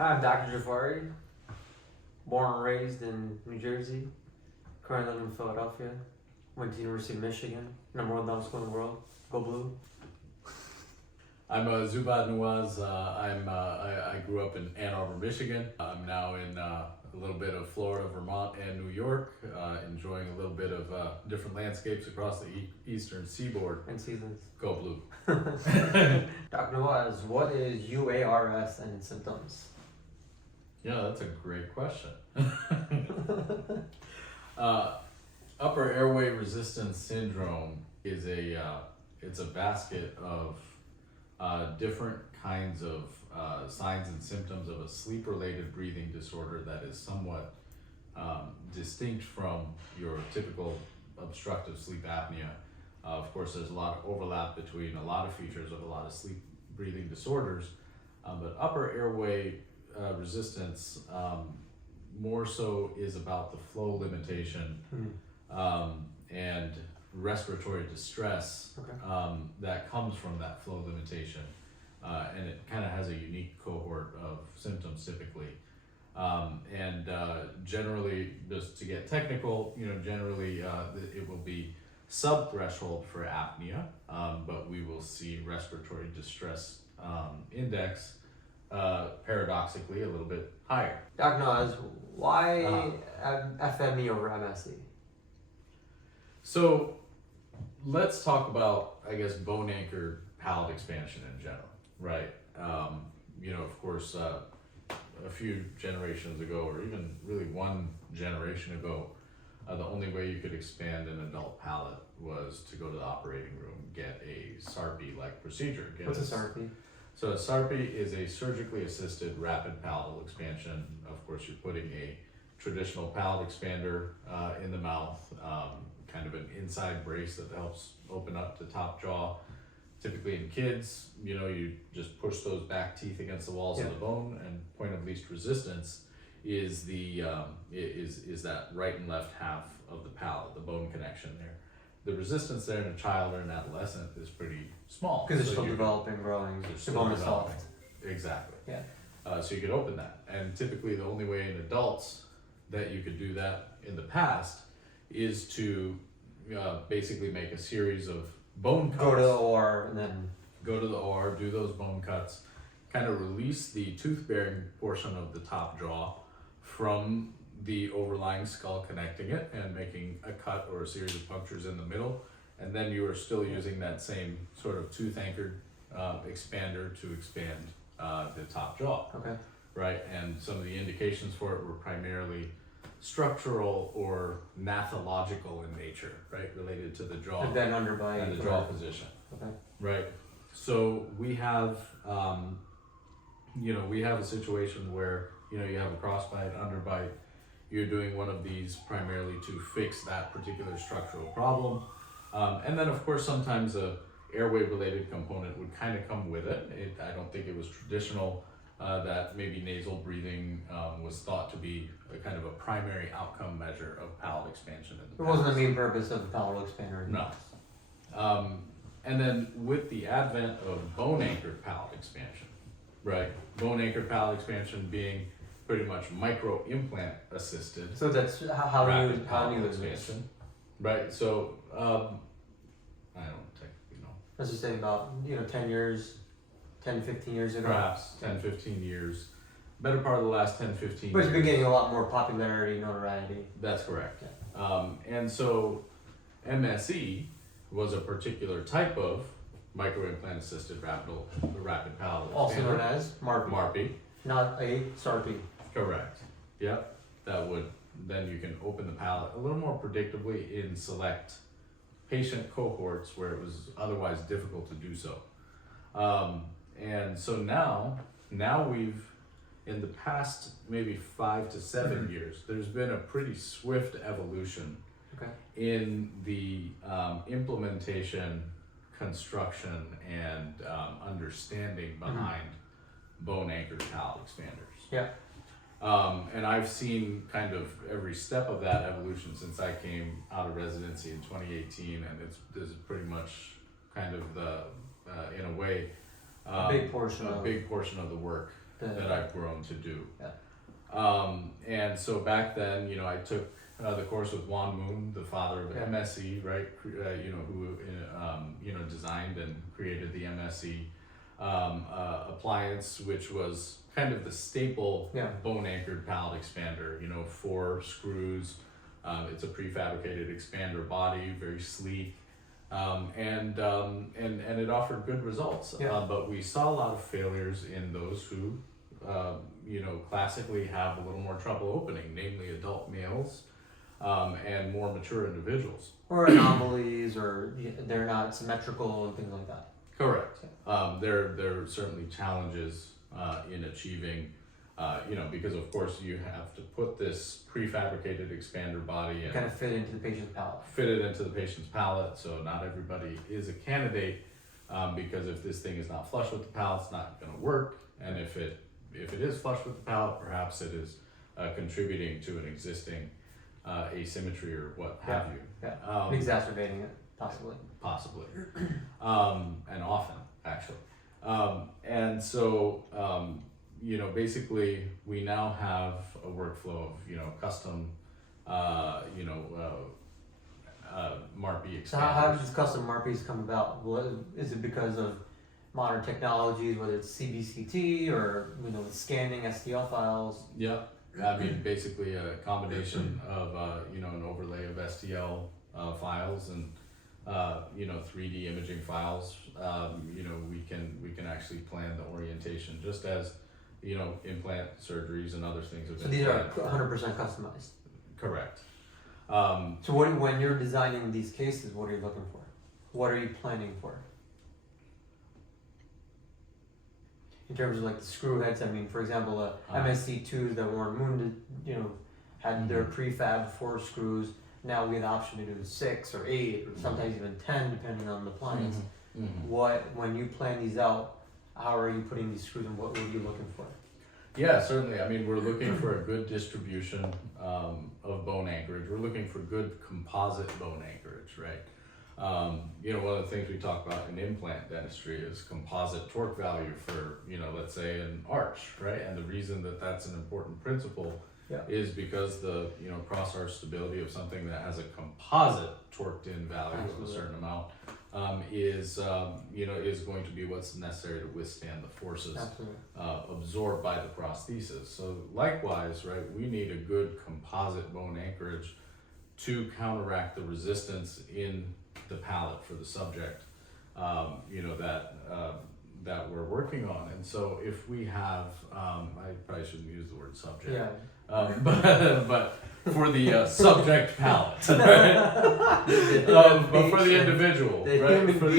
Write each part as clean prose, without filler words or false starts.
Hi, I'm Dr. Jaffari, born and raised in New Jersey, currently live in Philadelphia, went to the University of Michigan, number one dental school in the world, go blue. I'm Newaz. I grew up in Ann Arbor, Michigan. I'm now in a little bit of Florida, Vermont, and New York, enjoying a little bit of different landscapes across the eastern seaboard. And seasons. Go blue. Dr. Newaz, what is UARS and symptoms? Yeah, that's a great question. Upper airway resistance syndrome is it's a basket of different kinds of signs and symptoms of a sleep-related breathing disorder that is somewhat distinct from your typical obstructive sleep apnea. Of course, there's a lot of overlap between a lot of features of a lot of sleep breathing disorders, but upper airway resistance more so is about the flow limitation and respiratory distress that comes from that flow limitation, and it kind of has a unique cohort of symptoms typically, and generally, just to get technical, generally it will be sub-threshold for apnea, but we will see respiratory distress index paradoxically a little bit higher. Dr. Newaz, why FME over MSE? So let's talk about, I guess, bone anchored palate expansion in general, right? Of course, a few generations ago, or even really one generation ago, the only way you could expand an adult palate was to go to the operating room, get a SARPE-like procedure. What's a SARPE? So a SARPE is a surgically assisted rapid palatal expansion. Of course, you're putting a traditional palate expander in the mouth, kind of an inside brace that helps open up the top jaw. Typically in kids, you just push those back teeth against the walls of the bone, and point of least resistance is the is that right and left half of the palate, the bone connection there. The resistance there in a child or an adolescent is pretty small. Because it's still developing, growing, the bone is soft. Exactly. Yeah. So you could open that, and typically the only way in adults that you could do that in the past is to basically make a series of bone cuts. Go to the OR and then Go to the OR, do those bone cuts, kind of release the tooth-bearing portion of the top jaw from the overlying skull, connecting it and making a cut or a series of punctures in the middle, and then you are still using that same sort of tooth-anchored expander to expand the top jaw. Okay. Right, and some of the indications for it were primarily structural or nathological in nature, right, related to the jaw And then underbite and the jaw position. Okay. Right. So we have, we have a situation where, you have a crossbite, underbite. You're doing one of these primarily to fix that particular structural problem. And then, of course, sometimes a airway-related component would kind of come with it. I don't think it was traditional that maybe nasal breathing was thought to be a kind of a primary outcome measure of palate expansion in the It wasn't the main purpose of the palatal expander. No. And then with the advent of bone anchored palate expansion, right? Bone anchored palate expansion being pretty much micro implant assisted. So that's how new is expansion, right? So I don't technically know. Let's just say about 10, 15 years ago. Perhaps 10, 15 years. Better part of the last 10, 15 But years. it's been getting a lot more popularity, notoriety. That's correct. And so MSE was a particular type of microimplant assisted rapid palatal expander. Also known as MARPE. MARPE. Not a SARPE. Correct. Yep. Then you can open the palate a little more predictably in select patient cohorts where it was otherwise difficult to do so. And so now we've, in the past maybe 5 to 7 years, there's been a pretty swift evolution in the implementation, construction, and understanding behind bone anchored palate expanders. Yeah. And I've seen kind of every step of that evolution since I came out of residency in 2018, and this is pretty much kind of the, in a way, a big portion of the work that I've grown to do. Yeah. And so back then, you know, I took the course with Juan Moon, the father of MSE, right? You know, who you know, designed and created the MSE appliance, which was kind of the staple bone anchored palate expander. You know, 4 screws. It's a prefabricated expander body, very sleek. And it offered good results, but we saw a lot of failures in those who, you know, classically have a little more trouble opening, namely adult males, and more mature individuals. Or anomalies, or they're not symmetrical and things like that. Correct. There are certainly challenges in achieving, you know, because of course you have to put this prefabricated expander body and kind of fit into the patient's palate. Fit it into the patient's palate, so not everybody is a candidate, because if this thing is not flush with the palate, it's not going to work, and if it is flush with the palate, perhaps it is contributing to an existing asymmetry or what have you. Yeah. Exacerbating it, possibly. Possibly. And often, actually. And so, you know, basically, we now have a workflow of, you know, custom, you know, MARPE expanders. So how does custom MARPEs come about? Is it because of modern technologies, whether it's CBCT or, you know, scanning STL files? Yeah, I mean, basically a combination of, you know, an overlay of STL files and, you know, 3D imaging files. You know, we can actually plan the orientation just as, you know, implant surgeries and other things. So these are 100% customized. Correct. So when you're designing these cases, what are you looking for? What are you planning for? In terms of like the screw heads, I mean, for example, MSC2s that weren't wounded, you know, had their prefab 4 screws. Now we have the option to do 6 or 8 or sometimes even 10 depending on the appliance. When you plan these out, how are you putting these screws and what are you looking for? Yeah, certainly. I mean, we're looking for a good distribution of bone anchorage. We're looking for good composite bone anchorage, right? You know, one of the things we talk about in implant dentistry is composite torque value for, you know, let's say an arch, right? And the reason that that's an important principle is because the, you know, cross arch stability of something that has a composite torqued in value of a certain amount is, you know, is going to be what's necessary to withstand the forces absorbed by the prosthesis. So likewise, right, we need a good composite bone anchorage to counteract the resistance in the palate for the subject, you know, that we're working on. And so if we have, I probably shouldn't use the word subject, but for the subject palate, right? But for the individual, right? For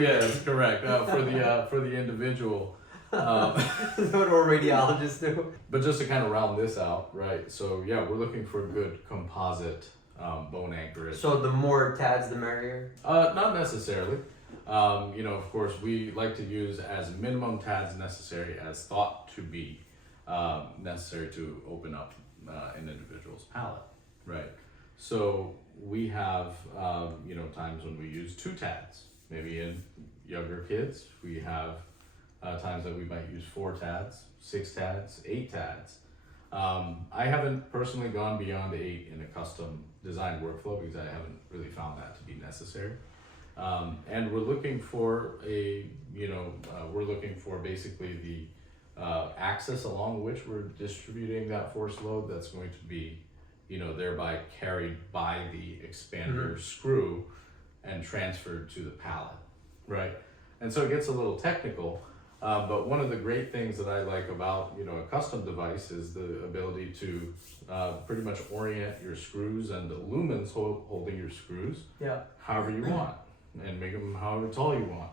yes, correct. For the individual. That's what our radiologists do. But just to kind of round this out, right? So yeah, we're looking for a good composite bone anchorage. So the more TADs, the merrier? Not necessarily. You know, of course, we like to use as minimum TADs necessary as thought to be necessary to open up an individual's palate, right? So we have, you know, times when we use 2 TADs. Maybe in younger kids, we have times that we might use 4 TADs, 6 TADs, 8 TADs. I haven't personally gone beyond 8 in a custom design workflow because I haven't really found that to be necessary. And we're looking for a, you know, we're looking for basically the axis along which we're distributing that force load that's going to be, you know, thereby carried by the expander screw and transferred to the palate, right? And so it gets a little technical, but one of the great things that I like about, you know, a custom device is the ability to pretty much orient your screws and the lumens holding your screws however you want, and make them however tall you want,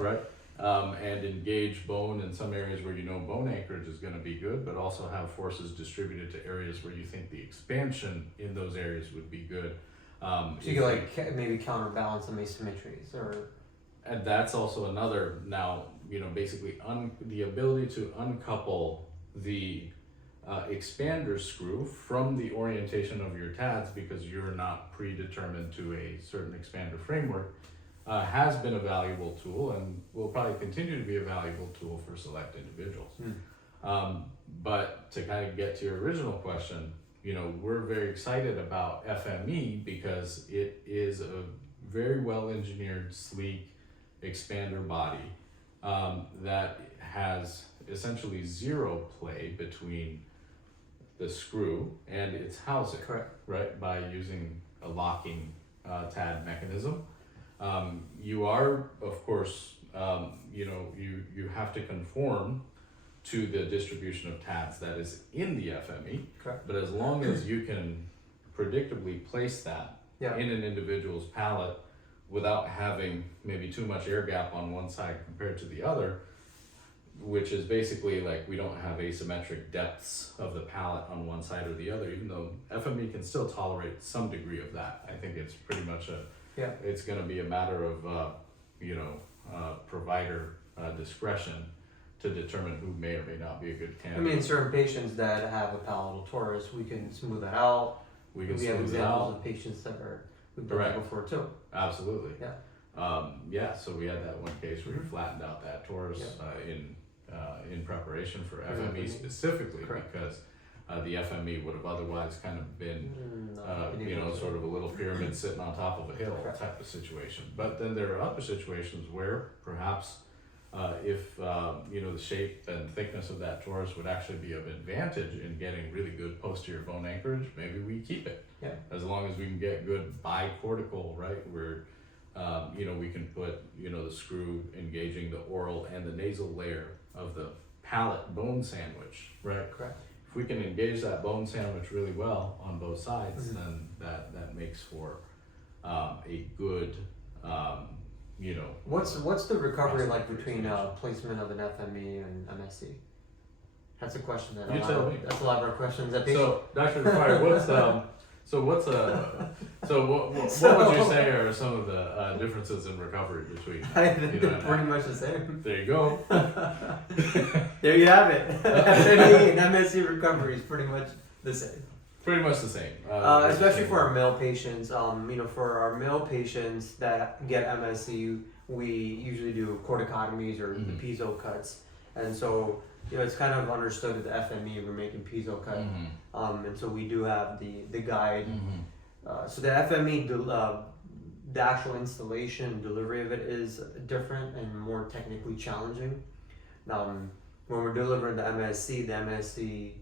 right? And engage bone in some areas where you know bone anchorage is going to be good, but also have forces distributed to areas where you think the expansion in those areas would be good. So you can like maybe counterbalance some asymmetries, or. And that's also another, now, you know, basically the ability to uncouple the expander screw from the orientation of your TADs because you're not predetermined to a certain expander framework has been a valuable tool and will probably continue to be a valuable tool for select individuals. But to kind of get to your original question, you know, we're very excited about FME because it is a very well engineered, sleek expander body that has essentially zero play between the screw and its housing. Correct. Right, by using a locking TAD mechanism. You are, of course, you know, you have to conform to the distribution of TADs that is in the FME. Correct. But as long as you can predictably place that in an individual's palate without having maybe too much air gap on one side compared to the other, which is basically like we don't have asymmetric depths of the palate on one side or the other, even though FME can still tolerate some degree of that. I think it's pretty much it's going to be a matter of, you know, provider discretion to determine who may or may not be a good I candidate. mean, certain patients that have a palatal torus, we can smooth that out. We can have smooth it examples out. of patients that we've done that before too. Absolutely. Yeah. So we had that one case where we flattened out that torus in preparation for FME specifically. Correct. Because the FME would have otherwise kind of been, you know, sort of a little pyramid sitting on top of a hill Correct. type of situation. But then there are other situations where perhaps if you know, the shape and thickness of that torus would actually be of advantage in getting really good posterior bone anchorage, maybe we keep it. Yeah. As long as we can get good bicortical, right, where you know, we can put, you know, the screw engaging the oral and the nasal layer of the palate bone sandwich, right? Correct. If we can engage that bone sandwich really well on both sides, then that makes for a good, you know. What's the recovery like between placement of an FME and MSE? That's a question that You tell me. That's a lot of our questions. So, Dr. Jaffari, what would you say are some of the differences in recovery between? I think they're pretty much the same. There you go. There you have it. FME and MSE recovery is pretty much the same. Pretty much the same. Especially for our male patients. You know, for our male patients that get MSE, we usually do corticotomies or the piezo cuts, and so you know it's kind of understood at the FME we're making piezo cut, and so we do have the guide. So the FME, the actual installation and delivery of it is different and more technically challenging. When we're delivering the MSE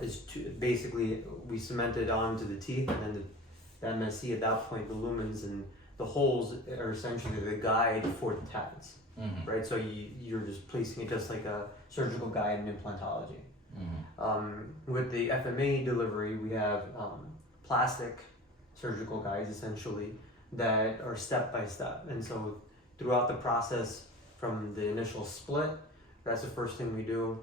is basically we cement it onto the teeth, and then the MSE at that point, the lumens and the holes are essentially the guide for the TADs, right? So you're just placing it just like a surgical guide in implantology. With the FME delivery, we have plastic surgical guides essentially that are step by step, and so throughout the process from the initial split, that's the first thing we do.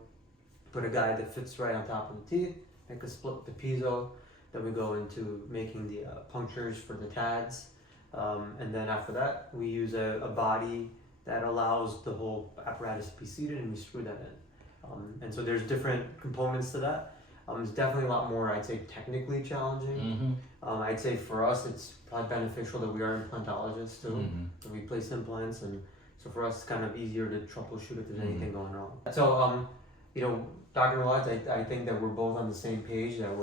Put a guide that fits right on top of the teeth, make a split with the piezo, then we go into making the punctures for the TADs, and then after that we use a body that allows the whole apparatus to be seated, and we screw that in. And so there's different components to that. It's definitely a lot more, I'd say, technically challenging. I'd say for us it's probably beneficial that we are implantologists too, that we place implants, and so for us it's kind of easier to troubleshoot if there's anything going wrong. So you know, Dr. Newaz, I think that we're both on the same page that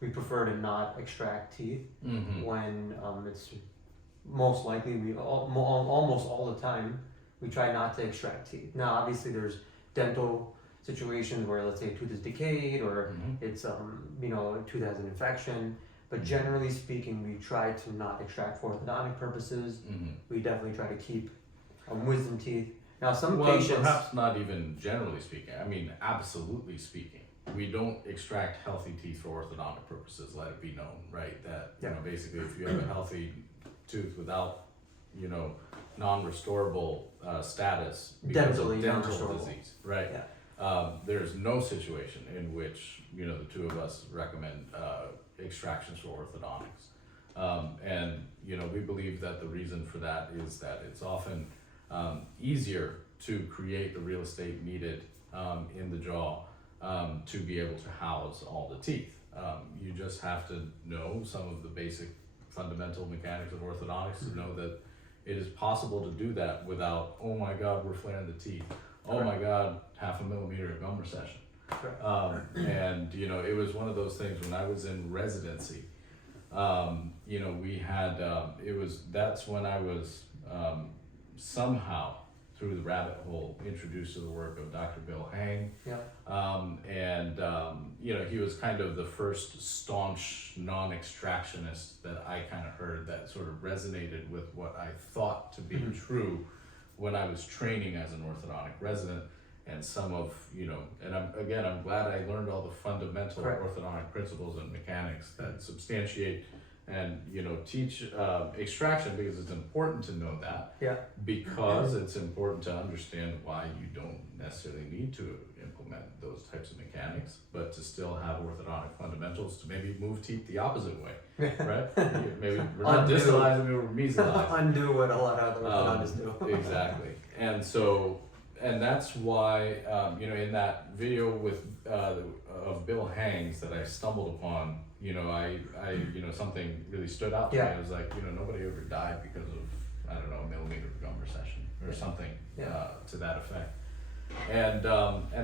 we prefer to not extract teeth when it's most likely almost all the time we try not to extract teeth. Now obviously there's dental situations where let's say a tooth is decayed or it's you know, a tooth has an infection, but generally speaking we try to not extract for orthodontic purposes. We definitely try to keep wisdom teeth. Now some patients, perhaps not even generally speaking, I mean absolutely speaking, we don't extract healthy teeth for orthodontic purposes, let it be known, right? That you know, basically if you have a healthy tooth without, you know, non-restorable status because of dental disease, right? There's no situation in which, you know, the two of us recommend extractions for orthodontics. And you know, we believe that the reason for that is that it's often easier to create the real estate needed in the jaw to be able to house all the teeth. You just have to know some of the basic fundamental mechanics of orthodontics to know that it is possible to do that without, oh my God, we're flaring the teeth, oh my God, 0.5 millimeter of gum recession. Correct. And you know, it was one of those things when I was in residency. You know, we had that's when I was somehow through the rabbit hole introduced to the work of Dr. Bill Hang. Yeah. You know, he was kind of the first staunch non-extractionist that I kind of heard that sort of resonated with what I thought to be true when I was training as an orthodontic resident. And some of, you know, and I'm glad I learned all the fundamental orthodontic principles and mechanics that substantiate and, you know, teach extraction, because it's important to know that. Yeah. Because it's important to understand why you don't necessarily need to implement those types of mechanics, but to still have orthodontic fundamentals to maybe move teeth the opposite way, right? Maybe we're not distalizing, we're mesalizing. Undo what a lot of other orthodontists do. Exactly. And so, and that's why, you know, in that video with of Bill Hang's that I stumbled upon, you know, I you know, something really stood out to me. I was like, you know, nobody ever died because of, I don't know, a millimeter of gum recession or something to that effect. And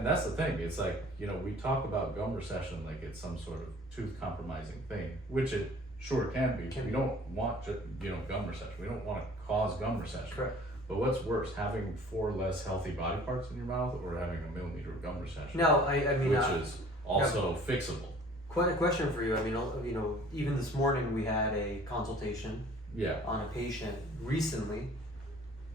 that's the thing. It's like, you know, we talk about gum recession like it's some sort of tooth compromising thing, which it sure can be. We don't want to, you know, gum recession. We don't want to cause gum recession. Correct. But what's worse, having 4 less healthy body parts in your mouth or having a millimeter of gum recession? No, I mean, which is also fixable. Quite a question for you. I mean, you know, even this morning we had a consultation on a patient recently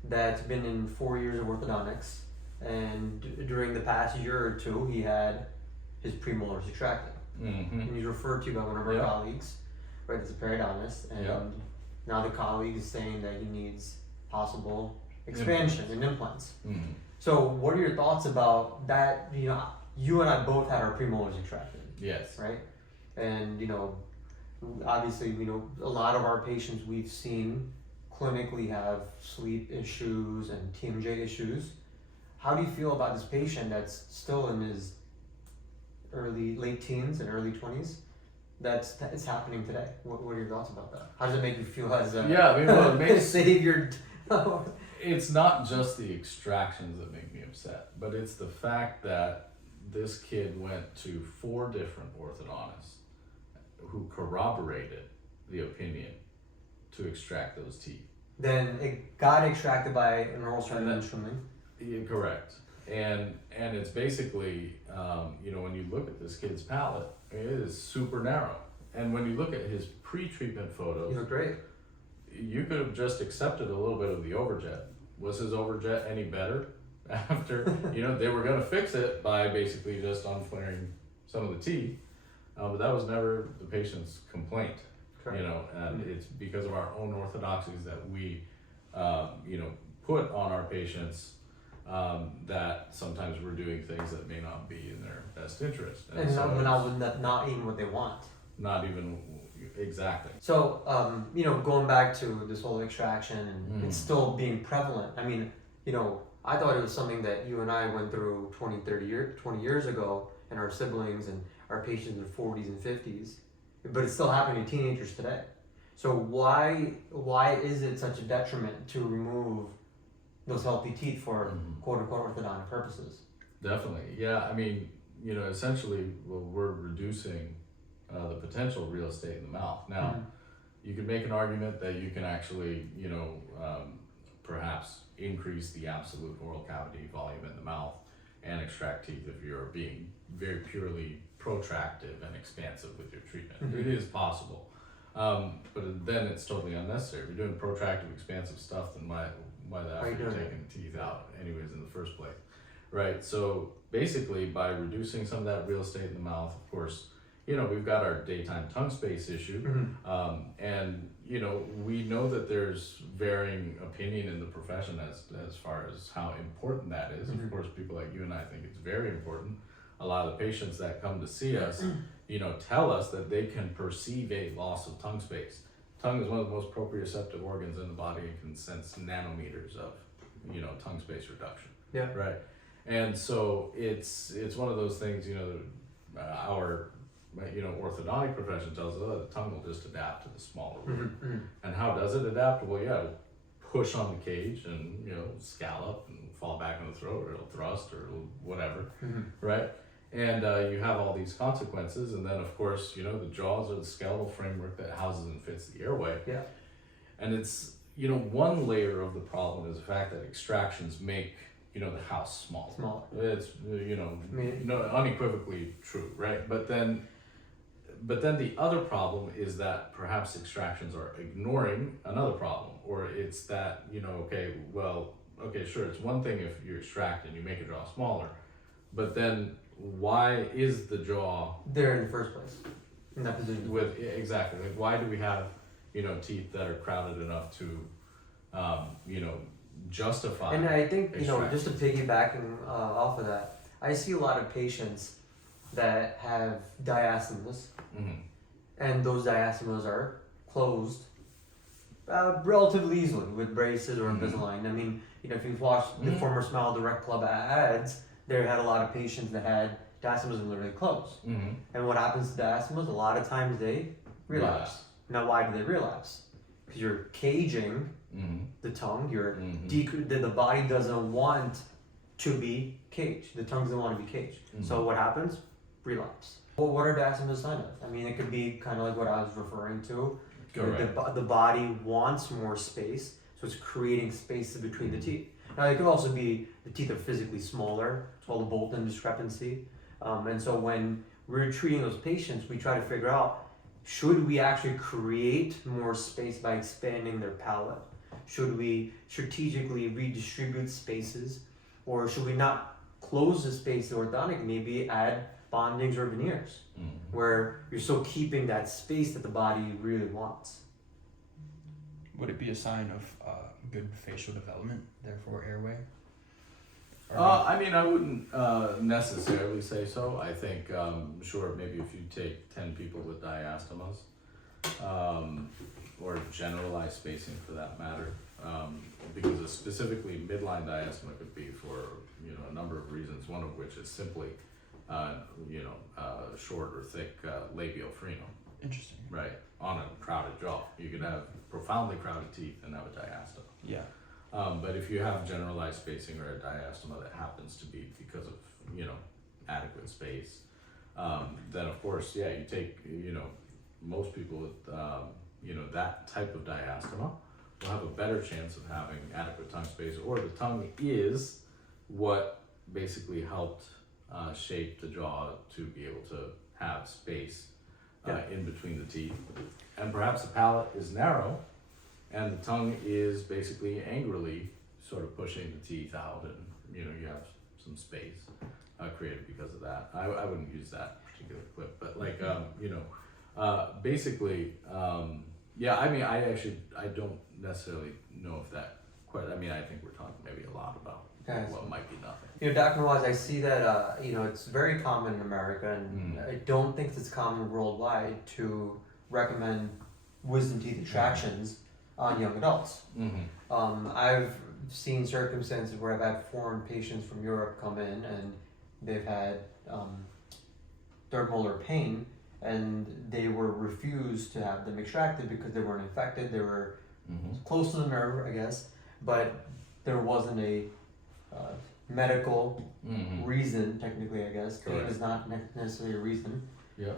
that's been in 4 years of orthodontics, and during the past year or two he had his premolars extracted. And he's referred to by one of our colleagues, right, as a periodontist, and now the colleague is saying that he needs possible expansion and implants. So what are your thoughts about that? You know, you and I both had our premolars extracted. Yes. Right? And you know, obviously, you know, a lot of our patients we've seen clinically have sleep issues and TMJ issues. How do you feel about this patient that's still in his late teens and early 20s? It's happening today. What are your thoughts about that? How does it make you feel as a I mean, well, it makes savior? It's not just the extractions that make me upset, but it's the fact that this kid went to 4 different orthodontists who corroborated the opinion to extract those teeth. Then it got extracted by an oral surgeon instrument. Correct. And it's basically, you know, when you look at this kid's palate, it is super narrow. And when you look at his pre-treatment photos, You look great. you could have just accepted a little bit of the overjet. Was his overjet any better after, you know, they were going to fix it by basically just unflaring some of the teeth, but that was never the patient's complaint. Correct. You know, and it's because of our own orthodoxies that we, you know, put on our patients, that sometimes we're doing things that may not be in their best interest. And so not even what they want. not even exactly. So, you know, going back to this whole extraction and it's still being prevalent. I mean, you know, I thought it was something that you and I went through 20 years ago, and our siblings and our patients in their 40s and 50s, but it's still happening to teenagers today. So why is it such a detriment to remove those healthy teeth for quote unquote orthodontic purposes? Definitely, yeah. I mean, you know, essentially, well, we're reducing the potential real estate in the mouth. Now, you could make an argument that you can actually, you know, perhaps increase the absolute oral cavity volume in the mouth and extract teeth if you're being very purely protractive and expansive with your treatment. It is possible, but then it's totally unnecessary. If you're doing protractive, expansive stuff, then why the hell are you taking teeth out anyways in the first place, right? So basically, by reducing some of that real estate in the mouth, of course, you know, we've got our daytime tongue space issue, and you know, we know that there's varying opinion in the profession as far as how important that is. Of course, people like you and I think it's very important. A lot of the patients that come to see us, you know, tell us that they can perceive a loss of tongue space. Tongue is one of the most proprioceptive organs in the body and can sense nanometers of, you know, tongue space reduction. Yeah. Right. And so it's one of those things, you know, our orthodontic profession tells us, the tongue will just adapt to the smaller room. And how does it adapt? Well, push on the cage and, scallop and fall back in the throat, or it'll thrust or it'll whatever, right? And you have all these consequences, and then of course, the jaws are the skeletal framework that houses and fits the airway. Yeah. And it's, one layer of the problem is the fact that extractions make, the house smaller. Smaller. It's, unequivocally true, right? But then the other problem is that perhaps extractions are ignoring another problem, or it's that, sure, it's one thing if you extract and you make a jaw smaller, but then why is the jaw there in the first place? In that position. Exactly. Like, why do we have, teeth that are crowded enough to, justify? And I think, just to piggyback off of that, I see a lot of patients that have diastemas, and those diastemas are closed relatively easily with braces or Invisalign. I mean, if you've watched the former Smile Direct Club ads, they had a lot of patients that had diastemas and literally closed. And what happens to diastemas? A lot of times they relapse. Now, why do they relapse? Because you're caging the tongue. You're the body doesn't want to be caged. The tongue doesn't want to be caged. So what happens? Relapse. Well, what are diastemas a sign of? I mean, it could be kind of like what I was referring to. The body wants more space, so it's creating spaces between the teeth. Now, it could also be the teeth are physically smaller. It's called a Bolton discrepancy. And so when we're treating those patients, we try to figure out, should we actually create more space by expanding their palate? Should we strategically redistribute spaces? Or should we not close the space to orthodontic, maybe add bondings or veneers, where you're still keeping that space that the body really wants? Would it be a sign of good facial development, therefore airway? I wouldn't necessarily say so. I think, sure, maybe if you take 10 people with diastemas, or generalized spacing for that matter, because specifically midline diastema could be for, a number of reasons, one of which is simply, short or thick labial frenum. Interesting. Right, on a crowded jaw. You could have profoundly crowded teeth and have a diastema. Yeah. But if you have generalized spacing or a diastema that happens to be because of, adequate space, then of course, you take, most people with, that type of diastema will have a better chance of having adequate tongue space, or the tongue is what basically helped shape the jaw to be able to have space in between the teeth. And perhaps the palate is narrow, and the tongue is basically angrily sort of pushing the teeth out, and you have some space created because of that. I wouldn't use that particular clip, but basically, I don't necessarily know if that quite. I think we're talking maybe a lot about what might be nothing. Dr. Newaz, I see that it's very common in America, and I don't think it's common worldwide to recommend wisdom teeth extractions on young adults. I've seen circumstances where I've had foreign patients from Europe come in and they've had third molar pain, and they were refused to have them extracted because they weren't infected. They were close to the nerve, I guess, but there wasn't a medical reason, technically, I guess. Pain is not necessarily a reason,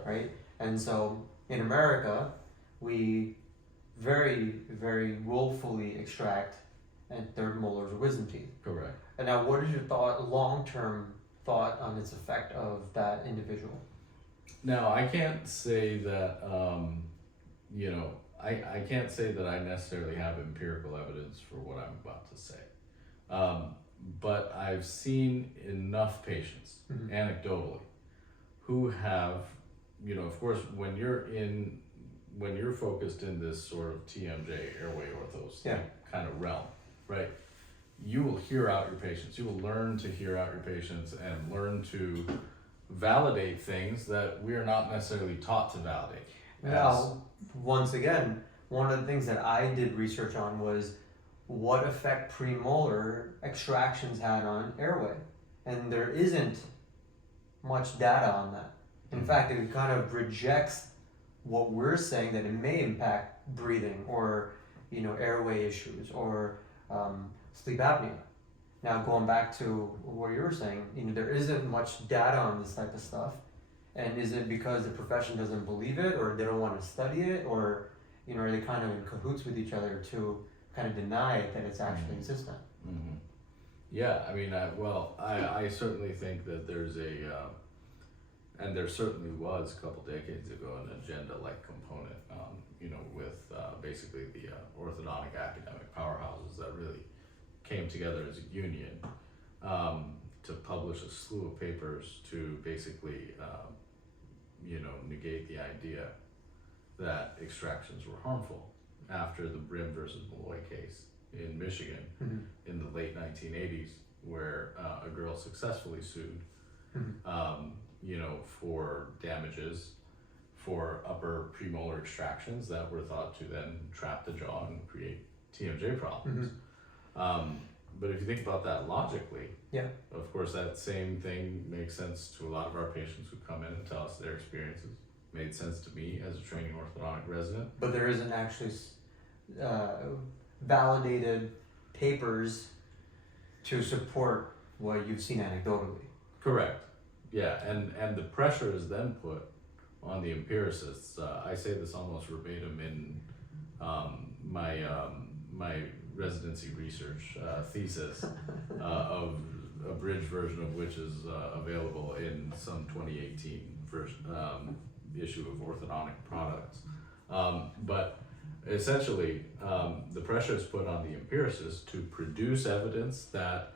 right? And so in America, we very, very willfully extract and third molars or wisdom teeth. Correct. And now, what is your long-term thought on its effect of that individual? Now, I can't say that, I can't say that I necessarily have empirical evidence for what I'm about to say. But I've seen enough patients, anecdotally, who have, of course, when you're focused in this sort of TMJ, airway orthos kind of realm, right? You will hear out your patients. You will learn to hear out your patients and learn to validate things that we are not necessarily taught to validate. Now, once again, one of the things that I did research on was what effect premolar extractions had on airway. And there isn't much data on that. In fact, it kind of rejects what we're saying, that it may impact breathing or airway issues or sleep apnea. Now going back to what you were saying, there isn't much data on this type of stuff, and is it because the profession doesn't believe it, or they don't want to study it, or are they kind of in cahoots with each other to kind of deny that it's actually existent? Mm-hmm. Yeah, I mean, I certainly think that there's and there certainly was a couple decades ago an agenda-like component, with basically the orthodontic academic powerhouses that really came together as a union to publish a slew of papers to basically, negate the idea that extractions were harmful after the Brim versus Malloy case in Michigan in the late 1980s, where a girl successfully sued, for damages for upper premolar extractions that were thought to then trap the jaw and create TMJ problems. But if you think about that logically, of course, that same thing makes sense to a lot of our patients who come in and tell us their experiences. Made sense to me as a training orthodontic resident. But there isn't actually validated papers to support what you've seen anecdotally. Correct. Yeah, and the pressure is then put on the empiricists. I say this almost verbatim in my residency research thesis, of a bridge version of which is available in some 2018 issue of Orthodontic Products. But essentially, the pressure is put on the empiricists to produce evidence that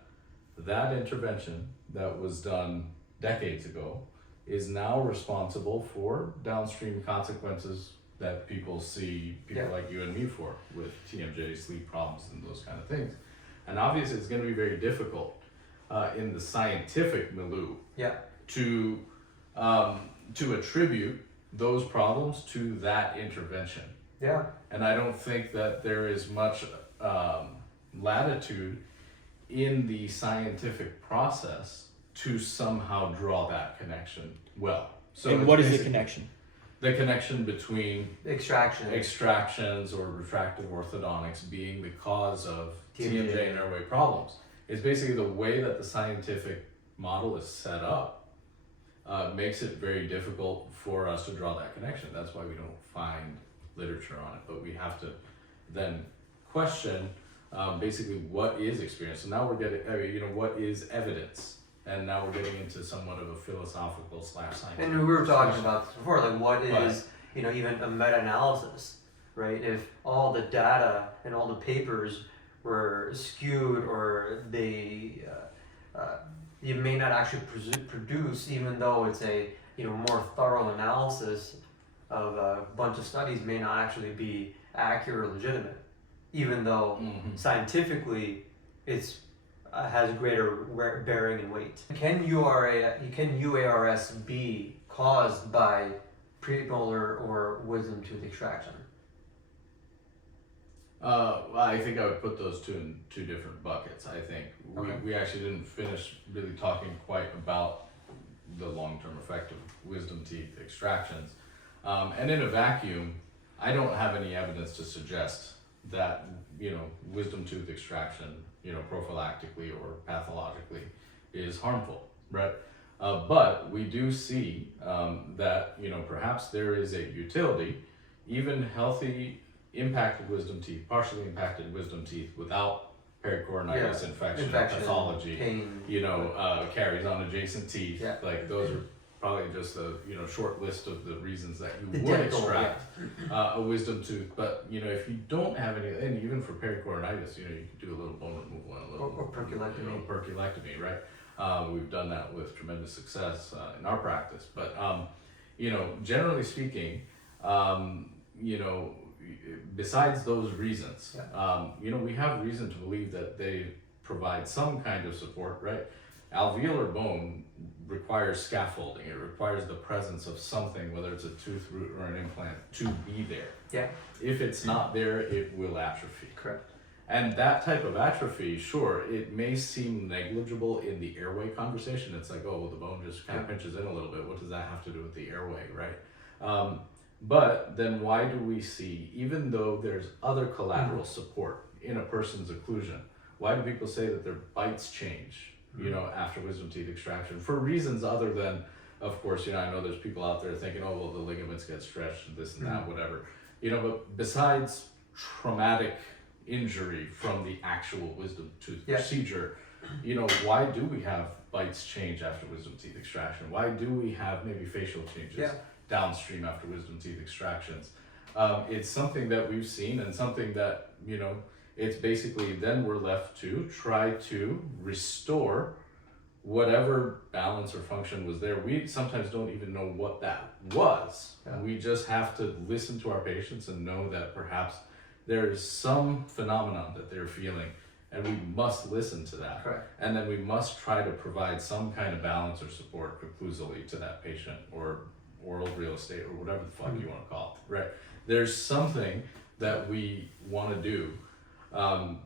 intervention that was done decades ago is now responsible for downstream consequences that people see like you and me for, with TMJ, sleep problems, and those kind of things. And obviously it's going to be very difficult in the scientific milieu to attribute those problems to that intervention. Yeah. And I don't think that there is much latitude in the scientific process to somehow draw that connection well. So and what is the connection? The connection between extractions or retractive orthodontics being the cause of TMJ and airway problems. It's basically the way that the scientific model is set up makes it very difficult for us to draw that connection. That's why we don't find literature on it, but we have to then question basically what is experience. So now we're getting, what is evidence? And now we're getting into somewhat of a philosophical / scientific. And we were talking about this before, like what is, even a meta-analysis, right? If all the data and all the papers were skewed, or they, you may not actually produce, even though it's a, more thorough analysis of a bunch of studies, may not actually be accurate or legitimate, even though scientifically it's has greater bearing and weight. Can UARS be caused by premolar or wisdom tooth extraction? I think I would put those two in two different buckets. I think we actually didn't finish really talking quite about the long-term effect of wisdom teeth extractions. And in a vacuum, I don't have any evidence to suggest that, wisdom tooth extraction, prophylactically or pathologically is harmful, right? But we do see that, perhaps there is a utility, even healthy impacted wisdom teeth, partially impacted wisdom teeth without pericoronitis, infection, pathology, pain, carries on adjacent teeth. Yeah. Like those are probably just a short list of the reasons that you would extract a wisdom tooth. But if you don't have any, and even for pericoronitis, you could do a little bone removal and a little or perculectomy. Perculectomy, right? We've done that with tremendous success in our practice. But generally speaking, besides those reasons, we have reason to believe that they provide some kind of support, right? Alveolar bone requires scaffolding. It requires the presence of something, whether it's a tooth root or an implant, to be there. Yeah. If it's not there, it will atrophy. Correct. And that type of atrophy, sure, it may seem negligible in the airway conversation. It's like, oh, well, the bone just kind of pinches in a little bit. What does that have to do with the airway, right? But then why do we see, even though there's other collateral support, in a person's occlusion? Why do people say that their bites change, you know, after wisdom teeth extraction? For reasons other than, of course, you know, I know there's people out there thinking, oh, well, the ligaments get stretched and this and that, whatever. You know, but besides traumatic injury from the actual wisdom tooth procedure, you know, why do we have bites change after wisdom teeth extraction? Why do we have maybe facial changes downstream after wisdom teeth extractions? It's something that we've seen, and something that, you know, it's basically then we're left to try to restore whatever balance or function was there. We sometimes don't even know what that was. We just have to listen to our patients and know that perhaps there is some phenomenon that they're feeling, and we must listen to that. Correct. And then we must try to provide some kind of balance or support occlusally to that patient, or oral real estate, or whatever the fuck you want to call it, right? There's something that we want to do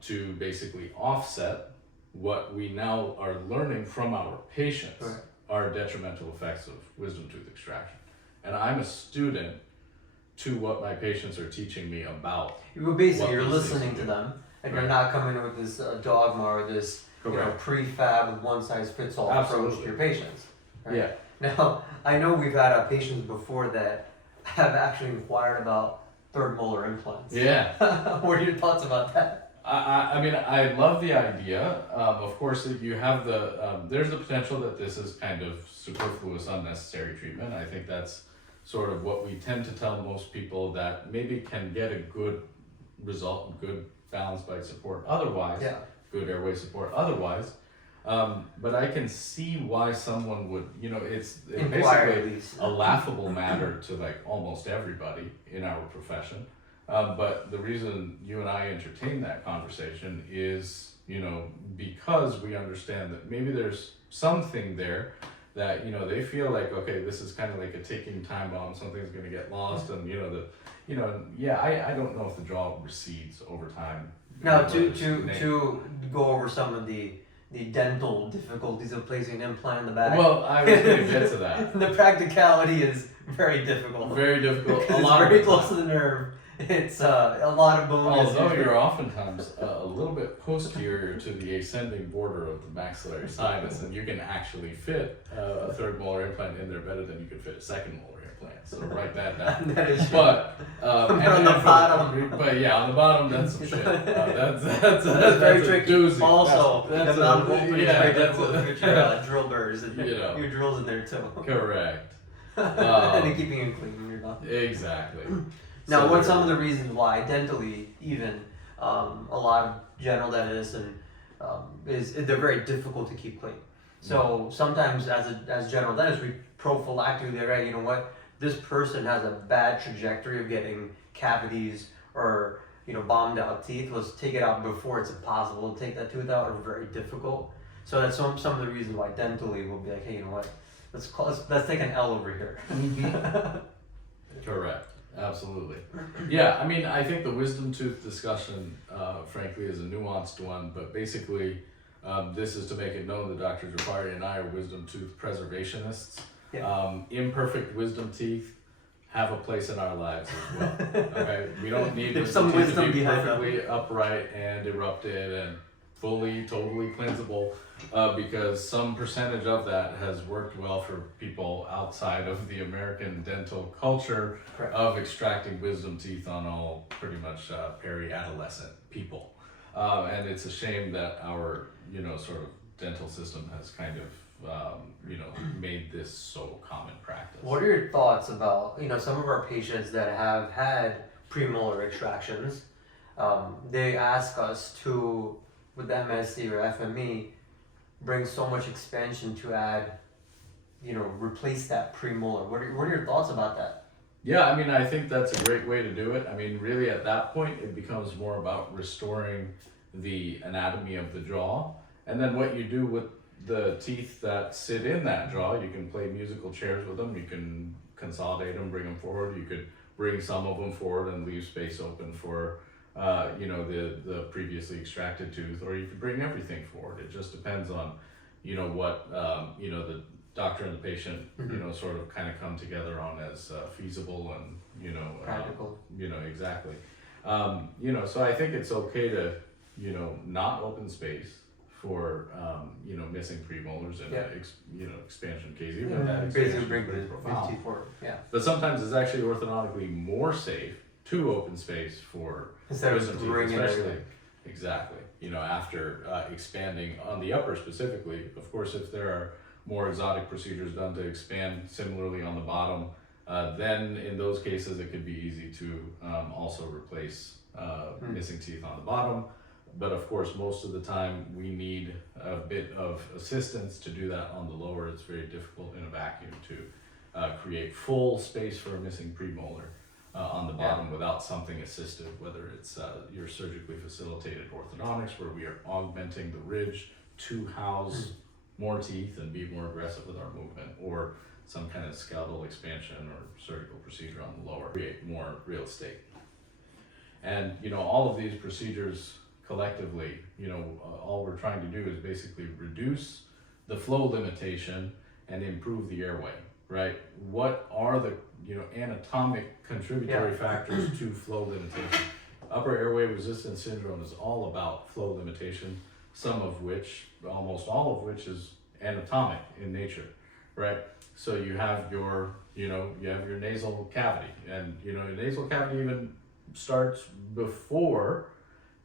to basically offset what we now are learning from our patients, are detrimental effects of wisdom tooth extraction. And I'm a student to what my patients are teaching me about. Well, basically, you're listening to them, and you're not coming with this dogma or this prefab one-size-fits-all approach to your patients. Right? Yeah. Now, I know we've had patients before that have actually inquired about third molar implants. Yeah. What are your thoughts about that? I mean, I love the idea. Of course, if you have there's the potential that this is kind of superfluous, unnecessary treatment. I think that's sort of what we tend to tell most people that maybe can get a good result, good balanced bite support otherwise, good airway support otherwise. But I can see why someone would, you know, it's basically a laughable matter to like almost everybody in our profession. But the reason you and I entertain that conversation is, you know, because we understand that maybe there's something there that, you know, they feel like, okay, this is kind of like a ticking time bomb, something's going to get lost, and, you know, I don't know if the jaw recedes over time. Now, to go over some of the dental difficulties of placing an implant in the back. Well, I was going to get to that. The practicality is very difficult. Very difficult. It's very close to the nerve. It's a lot of bone. Although you're oftentimes a little bit posterior to the ascending border of the maxillary sinus, and you can actually fit a third molar implant in there better than you could fit a second molar implant. So write that down. That is but on the bottom. But yeah, on the bottom, that's some shit. That's very a tricky. doozy. Also, that's the amount of opening is very that's difficult to get your drill burrs and You know. your drills in there too. Correct. And then keeping it clean when you're done. Exactly. Now, what's some of the reasons why dentally, even a lot of general dentists and they're very difficult to keep clean. So sometimes, as general dentists, we prophylactically say, right, you know what, this person has a bad trajectory of getting cavities or, you know, bombed out teeth. Let's take it out before it's impossible to take that tooth out, or very difficult. So that's some of the reasons why dentally we'll be like, hey, you know what, let's take an L over here. Correct. Absolutely. Yeah, I mean, I think the wisdom tooth discussion, frankly, is a nuanced one, but basically, this is to make it known that Dr. Jaffari and I are wisdom tooth preservationists. Imperfect wisdom teeth have a place in our lives as well. Okay, we don't need wisdom teeth to be perfectly upright and erupted and fully, totally cleansable, because some percentage of that has worked well for people outside of the American dental culture of extracting wisdom teeth on all pretty much peri-adolescent people. And it's a shame that our, you know, sort of dental system has kind of, you know, made this so common practice. What are your thoughts about, you know, some of our patients that have had premolar extractions? They ask us to, with the MSE or FME, bring so much expansion to add, you know, replace that premolar. What are your thoughts about that? Yeah, I mean, I think that's a great way to do it. I mean, really at that point, it becomes more about restoring the anatomy of the jaw. And then what you do with the teeth that sit in that jaw, you can play musical chairs with them, you can consolidate them, bring them forward, you could bring some of them forward and leave space open for you know, the previously extracted tooth, or you could bring everything forward. It just depends on, you know, what, you know, the doctor and the patient, you know, sort of kind of come together on as feasible and, you know, practical. You know, exactly. You know, so I think it's okay to not open space for, missing premolars in an expansion case, even if that basically expansion is bring pretty the profound. teeth forward. Yeah. But sometimes it's actually orthodontically more safe to open space for Instead wisdom of teeth, bringing especially everything. exactly. After expanding on the upper specifically. Of course, if there are more exotic procedures done to expand similarly on the bottom, then in those cases it could be easy to also replace missing teeth on the bottom. But of course, most of the time we need a bit of assistance to do that on the lower. It's very difficult in a vacuum to create full space for a missing premolar on the bottom without something assistive, whether it's your surgically facilitated orthodontics, where we are augmenting the ridge to house more teeth and be more aggressive with our movement, or some kind of skeletal expansion or surgical procedure on the lower, create more real estate. And all of these procedures collectively, all we're trying to do is basically reduce the flow limitation and improve the airway, right? What are the anatomic contributory factors to flow limitation? Upper airway resistance syndrome is all about flow limitation, almost all of which is anatomic in nature, right? So you have your nasal cavity, and your nasal cavity even starts before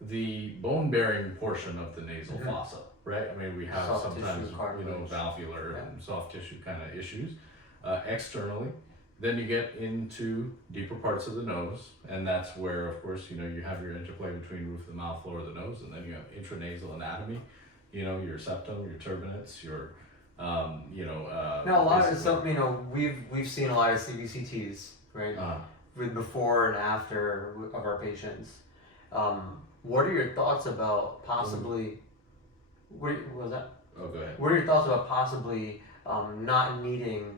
the bone-bearing portion of the nasal fossa, right? I mean, we have Soft sometimes, tissue, cartilage. valvular and soft tissue kind of issues externally. Then you get into deeper parts of the nose, and that's where, of course, you have your interplay between roof of the mouth, floor of the nose, and then you have intranasal anatomy, your septum, your turbinates, your, Now a lot of some, we've seen a lot of CBCTs, right? With before and after of our patients. What are your thoughts about possibly? What was that? Oh, go ahead. What are your thoughts about possibly not needing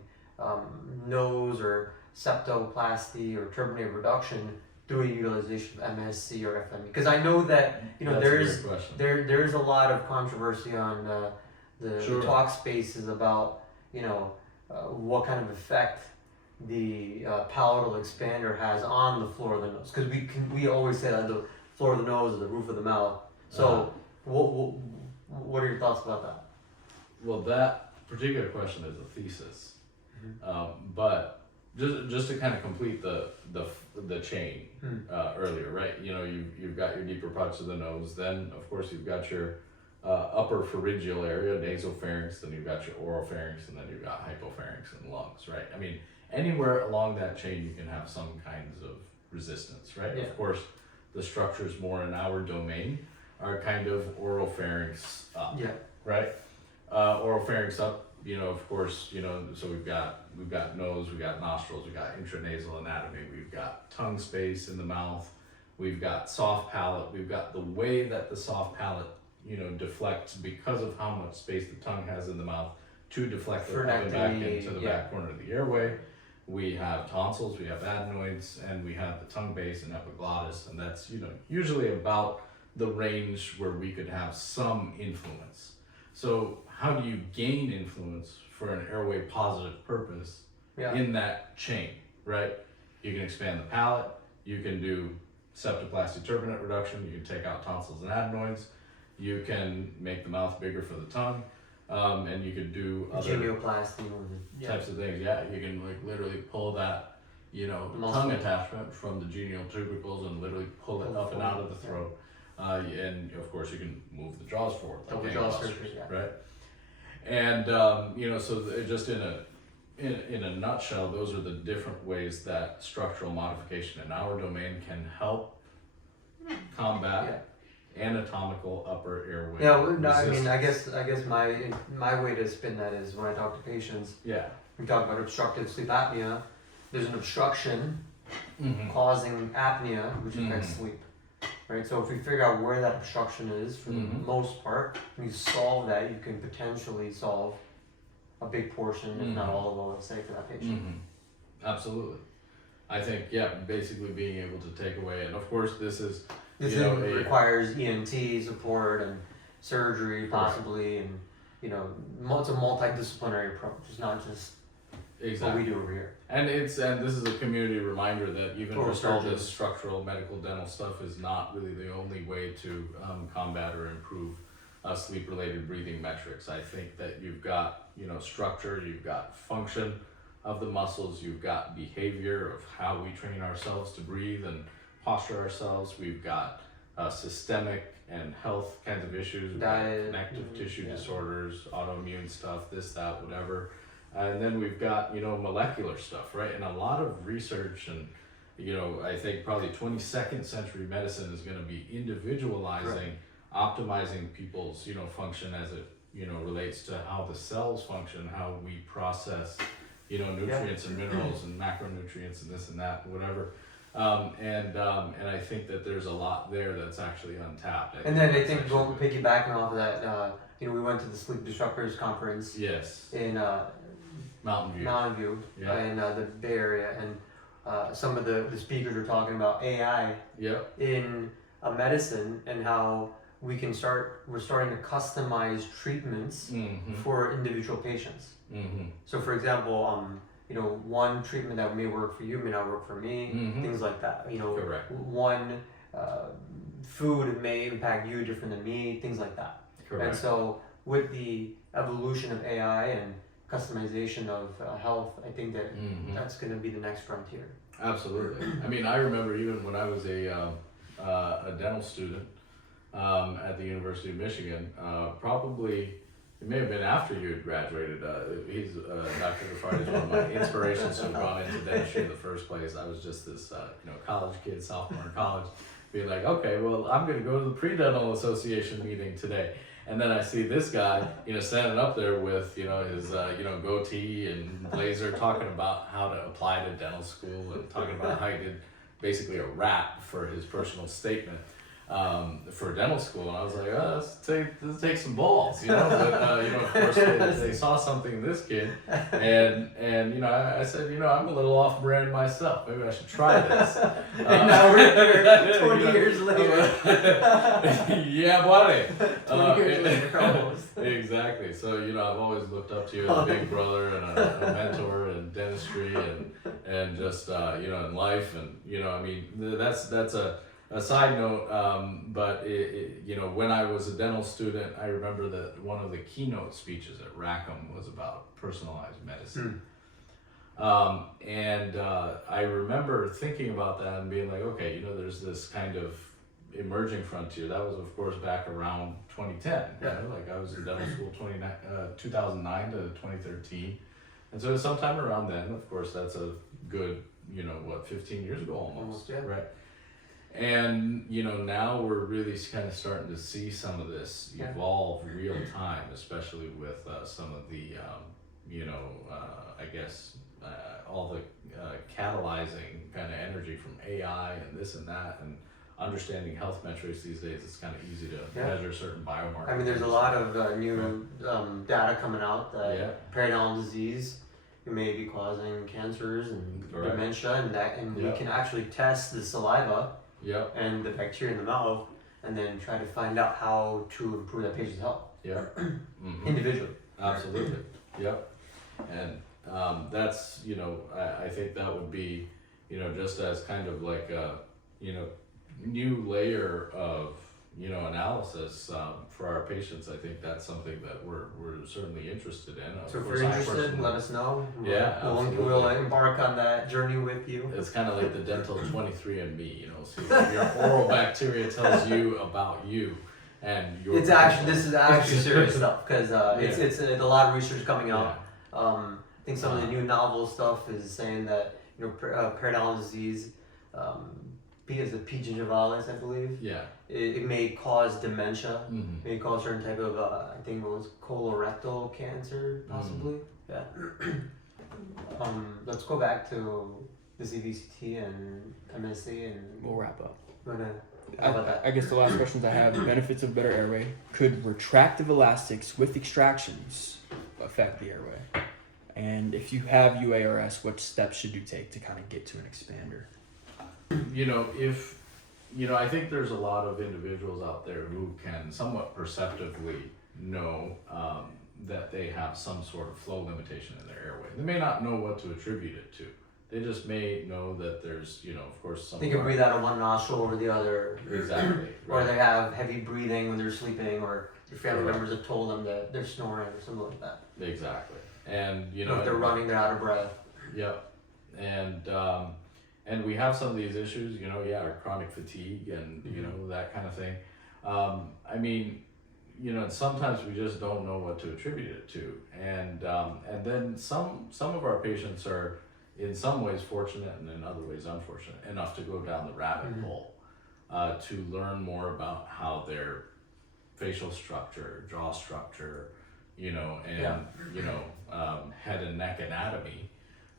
nose or septoplasty or turbinate reduction through a utilization of MSE or FME? Because I know that there's a lot of controversy on the talk spaces about what kind of effect the palatal expander has on the floor of the nose. Because we always say that the floor of the nose is the roof of the mouth. So what are your thoughts about that? Well, that particular question is a thesis. But just to kind of complete the chain earlier, right? You've got your deeper parts of the nose. Then, of course, you've got your upper pharyngeal area, nasopharynx. Then you've got your oropharynx, and then you've got hypopharynx and lungs, right? I mean, anywhere along that chain, you can have some kinds of resistance, right? Yeah. Of course, the structures more in our domain are kind of oropharynx up, right? Oropharynx up. Of course, so we've got nose, we've got nostrils, we've got intranasal anatomy, we've got tongue space in the mouth, we've got soft palate, we've got the way that the soft palate, deflects because of how much space the tongue has in the mouth to deflect it up and back into the back corner of the airway. We have tonsils, we have adenoids, and we have the tongue base and epiglottis, and that's, usually about the range where we could have some influence. So how do you gain influence for an airway positive purpose in that chain, right? You can expand the palate, you can do septoplasty turbinate reduction, you can take out tonsils and adenoids, you can make the mouth bigger for the tongue, and you could do other genioplasty types of things. Yeah, you can literally pull that, tongue attachment from the genial tubercles and literally pull it up and out of the throat. And of course you can move the jaws forward, like jaw surgery, right? And so just in a nutshell, those are the different ways that structural modification in our domain can help combat anatomical upper airway. I mean, I guess my way to spin that is when I talk to patients. We talk about obstructive sleep apnea. There's an obstruction causing apnea, which affects sleep. Right, so if we figure out where that obstruction is, for the most part, and you solve that, you can potentially solve a big portion, if not all of it, let's say, for that patient. Absolutely. I think, basically being able to take away, and of course this requires ENT support and surgery possibly, and it's a multidisciplinary approach. It's not just Exactly. what we do over here. And this is a community reminder that even Or just all surgeons. this structural medical dental stuff is not really the only way to combat or improve sleep related breathing metrics. I think that you've got, structure, you've got function of the muscles, you've got behavior of how we train ourselves to breathe and posture ourselves, we've got systemic and health kinds of issues, Diet, connective tissue disorders, autoimmune stuff, this, that, whatever. And then we've got, molecular stuff, right? And a lot of research and, I think probably 22nd century medicine is going to be individualizing, optimizing people's, function as it, relates to how the cells function, how we process, nutrients and minerals and macronutrients and this and that, whatever. And I think that there's a lot there that's actually untapped. And then I think going piggybacking off of that, we went to the Sleep Disruptors conference Yes. in Mountain View. in the Bay Area, and some of the speakers were talking about AI Yep. in medicine and how we're starting to customize treatments Mm-hmm. for individual patients. Mm-hmm. So for example, one treatment that may work for you may not work for me, Mhm. things like that. Correct. One food may impact you different than me, things like that. Correct. And so with the evolution of AI and customization of health, I think that Mhm. that's going to be the next frontier. Absolutely. I mean, I remember even when I was a dental student at the University of Michigan, probably it may have been after you had graduated. He's Dr. Jaffari is one of my inspirations to have gone into dentistry in the first place. I was just this college kid, sophomore in college, being like, okay, well, I'm going to go to the Pre-Dental Association meeting today. And then I see this guy, standing up there with, his, goatee and blazer, talking about how to apply to dental school and talking about how he did basically a rap for his personal statement for dental school. And I was like, oh, let's take some balls, But, of course, they saw something in this kid. And I said, I'm a little off brand myself. Maybe I should try this. And now we're here 20 years later. Yeah, buddy. 20 years later, almost. Exactly. So I've always looked up to you as a big brother and a mentor in dentistry and just in life, and I mean that's a side note. But when I was a dental student, I remember that one of the keynote speeches at Rackham was about personalized medicine. And I remember thinking about that and being like, okay, there's this kind of emerging frontier. That was, of course, back around 2010. Like I was in dental school 2009 to 2013. And so sometime around then, of course, that's a good, 15 years ago almost, yeah. right? And, now we're really kind of starting to see some of this evolve real time, especially with some of the, I guess, all the catalyzing kind of energy from AI and this and that, and understanding health metrics these days. It's kind of easy to measure certain biomarkers. I mean, there's a lot of new data coming out that periodontal disease may be causing cancers and dementia, and we can actually test the saliva and the bacteria in the mouth, and then try to find out how to improve that patient's health individually. Absolutely. Yep. And that's I think that would be just as kind of like a new layer of analysis for our patients. I think that's something that we're certainly interesed in. So if you're interested, let us know. We'll embark on that journey with you. It's kind of like the dental 23andMe, so your oral bacteria tells you about you and your. This is actually serious stuff, because it's a lot of research coming out. I think some of the new novel stuff is saying that periodontal disease, because of P. gingivalis, I believe. Yeah. It may cause dementia. May cause certain type of I think it was colorectal cancer, possibly. Yeah. Let's go back to the CVCT and MSE, and We'll wrap up. How about that? I guess the last questions I have: the benefits of better airway. Could retractive elastics with extractions affect the airway? And if you have UARS, what steps should you take to kind of get to an expander? I think there's a lot of individuals out there who can somewhat perceptively know that they have some sort of flow limitation in their airway. They may not know what to attribute it to. They just may know that there's, you know, of course, some. They can breathe out of one nostril over the other. Exactly. Or Right. they have heavy breathing when they're sleeping, or their family Correct. members have told them that they're snoring or something like that. Exactly. And you Or know, if they're running, they're out of breath. Yep. And we have some of these issues, you know, yeah, chronic fatigue and you know that kind of thing. I mean, you know, sometimes we just don't know what to attribute it to, and then some of our patients are in some ways fortunate and in other ways unfortunate enough to go down the rabbit hole to learn more about how their facial structure, jaw structure, you know, and you know, head and neck anatomy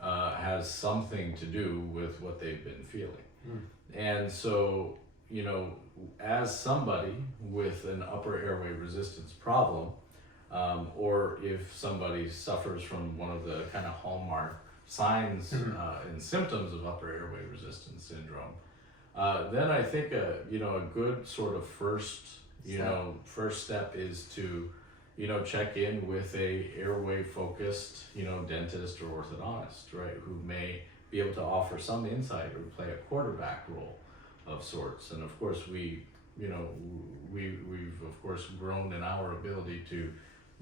has something to do with what they've been feeling. And so, you know, as somebody with an upper airway resistance problem, or if somebody suffers from one of the kind of hallmark signs and symptoms of upper airway resistance syndrome, then I think a good sort of first step is to, you know, check in with a airway focused, you know, dentist or orthodontist, right, who may be able to offer some insight or play a quarterback role of sorts. And of course we've of course grown in our ability to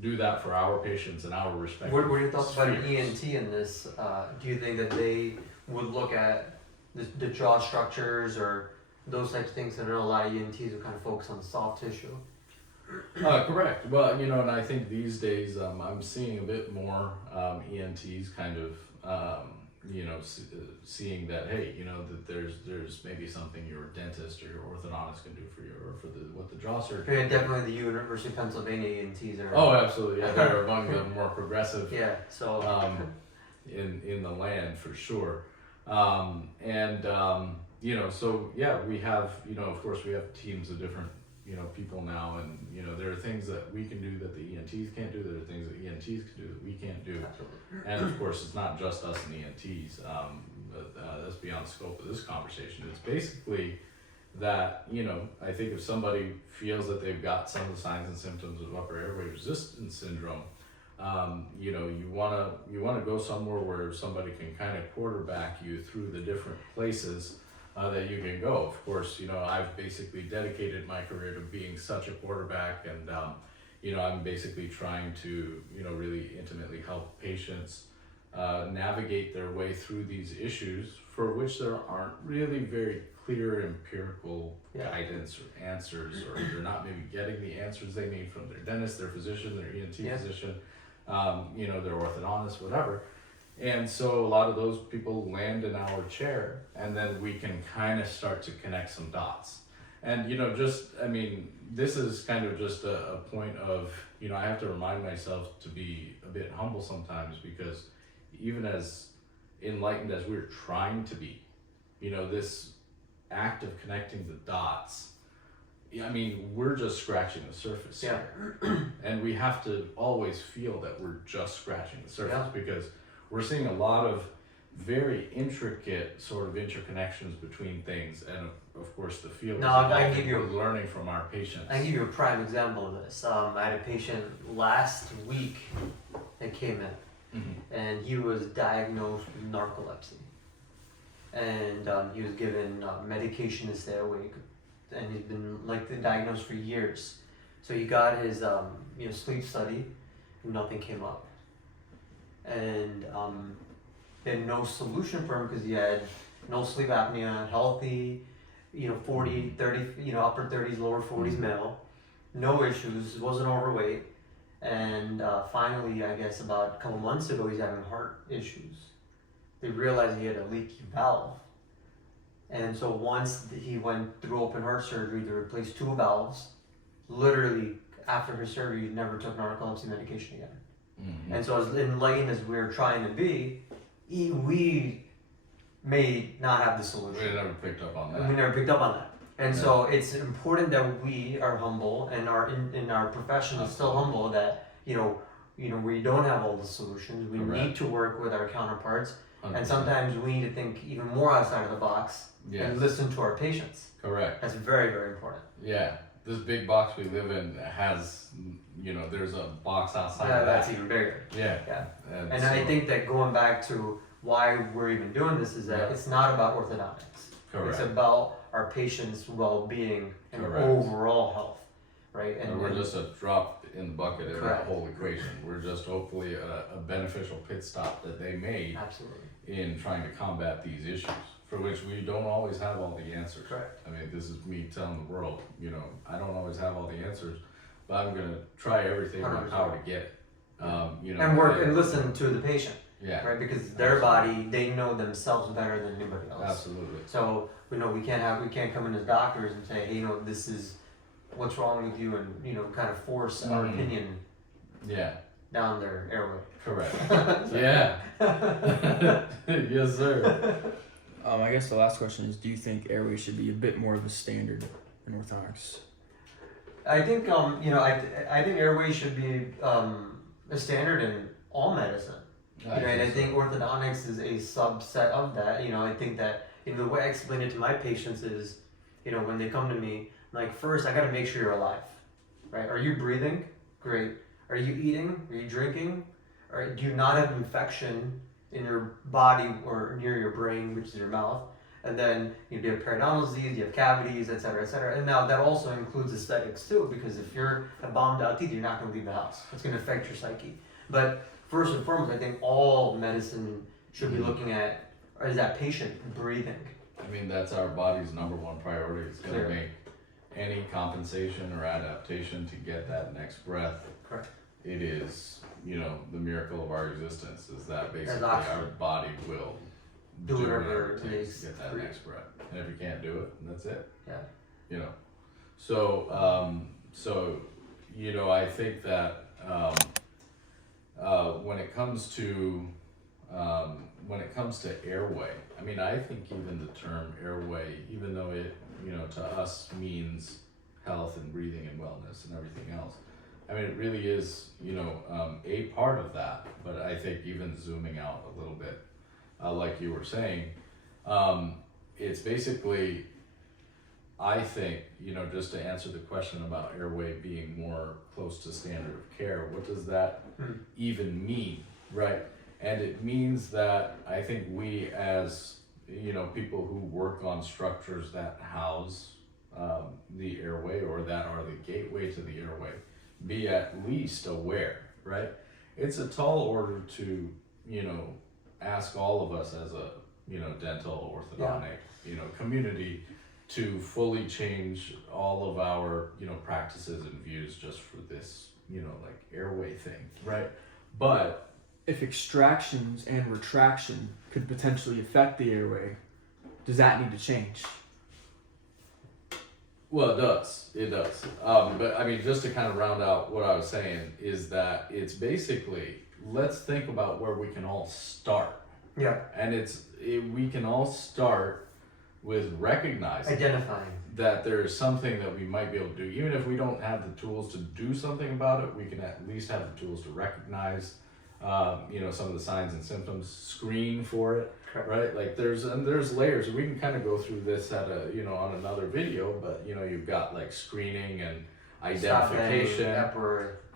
do that for our patients and our respective What are your thoughts about an spheres. ENT in this? Do you think that they would look at the jaw structures or those types of things? I know a lot of ENTs would kind of focus on the soft tissue. Correct. Well, you know, and I think these days I'm seeing a bit more ENTs kind of, you know, seeing that, hey, you know, that there's maybe something your dentist or your orthodontist can do for you, or for the jaw surgery. Yeah, definitely the University of Pennsylvania ENTs are. Oh, absolutely. Yeah, they're among the more progressive Yeah, so. in the land for sure. You know, so yeah, we have, you know, of course we have teams of different, you know, people now, and you know, there are things that we can do that the ENTs can't do. There are things that ENTs can do that we can't do. Absolutely. And of course, it's not just us and ENTs. But that's beyond the scope of this conversation. It's basically that, you know, I think if somebody feels that they've got some of the signs and symptoms of upper airway resistance syndrome, you know, you wanna go somewhere where somebody can kind of quarterback you through the different places that you can go. Of course, you know, I've basically dedicated my career to being such a quarterback, and you know, I'm basically trying to, you know, really intimately help patients navigate their way through these issues for which there aren't really very clear empirical guidance or answers, or they're not maybe getting the answers they need from their dentist, their physician, their ENT physician, you know, their orthodontist, whatever. And so a lot of those people land in our chair, and then we can kind of start to connect some dots. And, you know, just, I mean, this is kind of just a point of, you know, I have to remind myself to be a bit humble sometimes, because even as enlightened as we're trying to be, you know, this act of connecting the dots, I mean, we're just scratching the surface here. And we have to always feel that we're just scratching the surface, because we're seeing a lot of very intricate sort of interconnections between things, and of course the field we're learning from our patients. I can give you a prime example of this. I had a patient last week that came in, and he was diagnosed with narcolepsy, and he was given medication to stay awake, and he's been diagnosed for years. So he got his sleep study, and nothing came up, and they had no solution for him because he had no sleep apnea, healthy, 40, 30, upper 30s, lower 40s male, no issues, wasn't overweight, and finally, I guess about a couple months ago, he's having heart issues. They realized he had a leaky valve, and so once he went through open heart surgery to replace 2 valves, literally after his surgery, he never took narcolepsy medication again. And so as enlightened as we're trying to be, we may not have the solution. We never picked up on that. We never picked up on that. And so it's important that we are humble, and in our profession is still humble, that we don't have all the solutions. We need to work with our counterparts, 100%. And sometimes we need to think even more outside of the box and listen to our patients. Correct. That's very, very important. Yeah, this big box we live in has, you know, there's a box outside Yeah, of that's that. even bigger. Yeah. Yeah. And, And so, I think that going back to why we're even doing this is that Yeah. it's not about orthodontics. correct. It's about our patients' well-being and Correct. overall health, right? And we're just a drop in the bucket in that Correct. whole equation. We're just hopefully a beneficial pit stop that they made Absolutely. in trying to combat these issues, for which we don't always have all the answers. Correct. I mean, this is me telling the world, you know, I don't always have all the answers, but I'm gonna try everything in my 100%. power to get it. You know, And work and listen to the patient, Yeah, right? Because their body, they know themselves better than anybody else. absolutely. So we know we can't come in as doctors and say, hey, you know, this is what's wrong with you, and you know, kind of force our Mhm. opinion Yeah, down their airway. correct. Yeah. Yes, sir. I guess the last question is, do you think Airway should be a bit more of a standard in orthodontics? I think you know, I think Airway should be a standard in all medicine. Right, I think orthodontics is a subset of that. You know, I think that, you know, the way I explain it to my patients is, you know, when they come to me, like, first I got to make sure you're alive, right? Are you breathing? Great. Are you eating? Are you drinking? Or do you not have infection in your body or near your brain, which is your mouth? And then you have periodontal disease, you have cavities, et cetera, et cetera. And now that also includes aesthetics too, because if you're a bombed out teeth, you're not going to leave the house. It's going to affect your psyche. But first and foremost, I think all medicine should be looking at, is that patient breathing? I mean, that's our body's number one priority. It's gonna Clearly. make any compensation or adaptation to get that next breath. Correct. It is, you know, the miracle of our existence is that basically As our oxygen. body will Do do whatever it it takes takes to get that for you. next breath. And if you can't do it, that's it. Yeah. You know, so you know, I think that when it comes to airway, I mean, I think even the term airway, even though it, you know, to us means health and breathing and wellness and everything else, I mean, it really is, you know, a part of that. But I think even zooming out a little bit, like you were saying, it's basically, I think, you know, just to answer the question about airway being more close to standard of care, what does that even mean, right? And it means that I think we, as, you know, people who work on structures that house the airway or that are the gateway to the airway, be at least aware, right? It's a tall order to, you know, ask all of us as a, you know, dental orthodontic, you know, community to fully change all of our, you know, practices and views just for this, you know, like airway thing, right? But If extractions and retraction could potentially affect the airway, does that need to change? well, it does. But I mean, just to kind of round out what I was saying is that it's basically, let's think about where we can all start. Yeah. And we can all start with recognizing Identifying. that there is something that we might be able to do. Even if we don't have the tools to do something about it, we can at least have the tools to recognize, you know, some of the signs and symptoms, screen for it, Correct. right? Like there's layers. We can kind of go through this at on another video, but you know, you've got like screening and identification,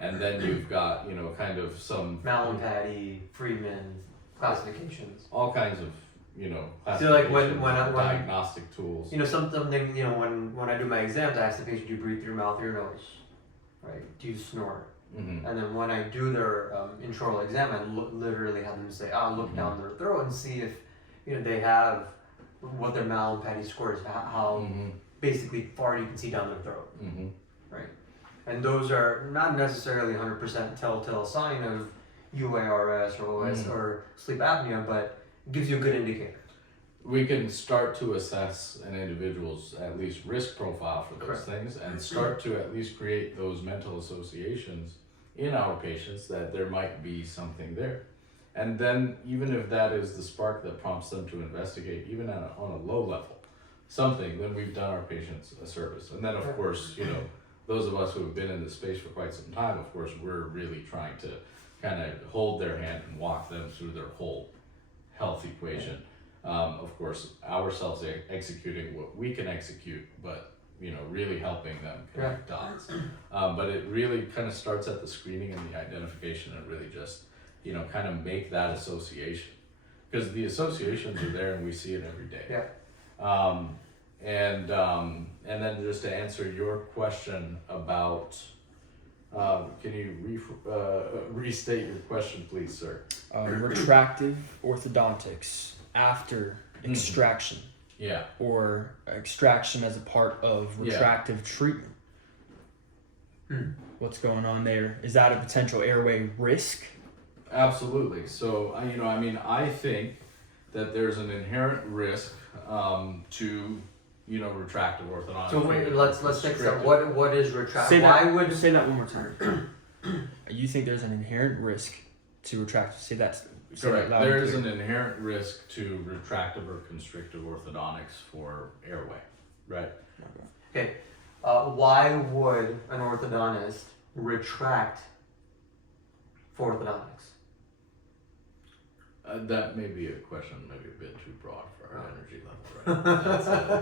and then you've got, you know, kind of some Malin-Patty, Friedman, classifications. all kinds of, you know, So, like, classifications, when diagnostic tools. You know, something, you know, when I do my exams, I ask the patient, do you breathe through your mouth or your nose? Right? Do you snore? Mm-hmm. And then when I do their intraoral exam, I literally have them say, look down their throat and see if, you know, they have what their Malin-Patty score is, how basically far you can see down their throat. Mm-hmm. Right? And those are not necessarily 100% telltale sign of UARS or OS or sleep apnea, but it gives you a good indicator. We can start to assess an individual's at least risk profile for those Correct. things and start to at least create those mental associations in our patients that there might be something there. And then even if that is the spark that prompts them to investigate, even on a low level, something, then we've done our patients a service. And then of course, you know, those of us who have been in this space for quite some time, of course, we're really trying to kind of hold their hand and walk them through their whole health equation. Of course, ourselves executing what we can execute, but really helping them connect dots. But it really kind of starts at the screening and the identification, and really just, kind of make that association. Because the associations are there and we see it every day. Yeah. And then just to answer your question about, can you restate your question, please, sir? Retractive orthodontics after extraction. Yeah. Or extraction as a part of retractive treatment. What's going on there? Is that a potential airway risk? Absolutely. So, I think that there's an inherent risk to, retractive orthodontics. So wait, let's fix that. What is retractive? Say that one more time. You think there's an inherent risk to retractive? Say that. Correct. There is an inherent risk to retractive or constrictive orthodontics for airway, right? Okay. Why would an orthodontist retract for orthodontics? That may be a question, maybe a bit too broad for our energy level, right?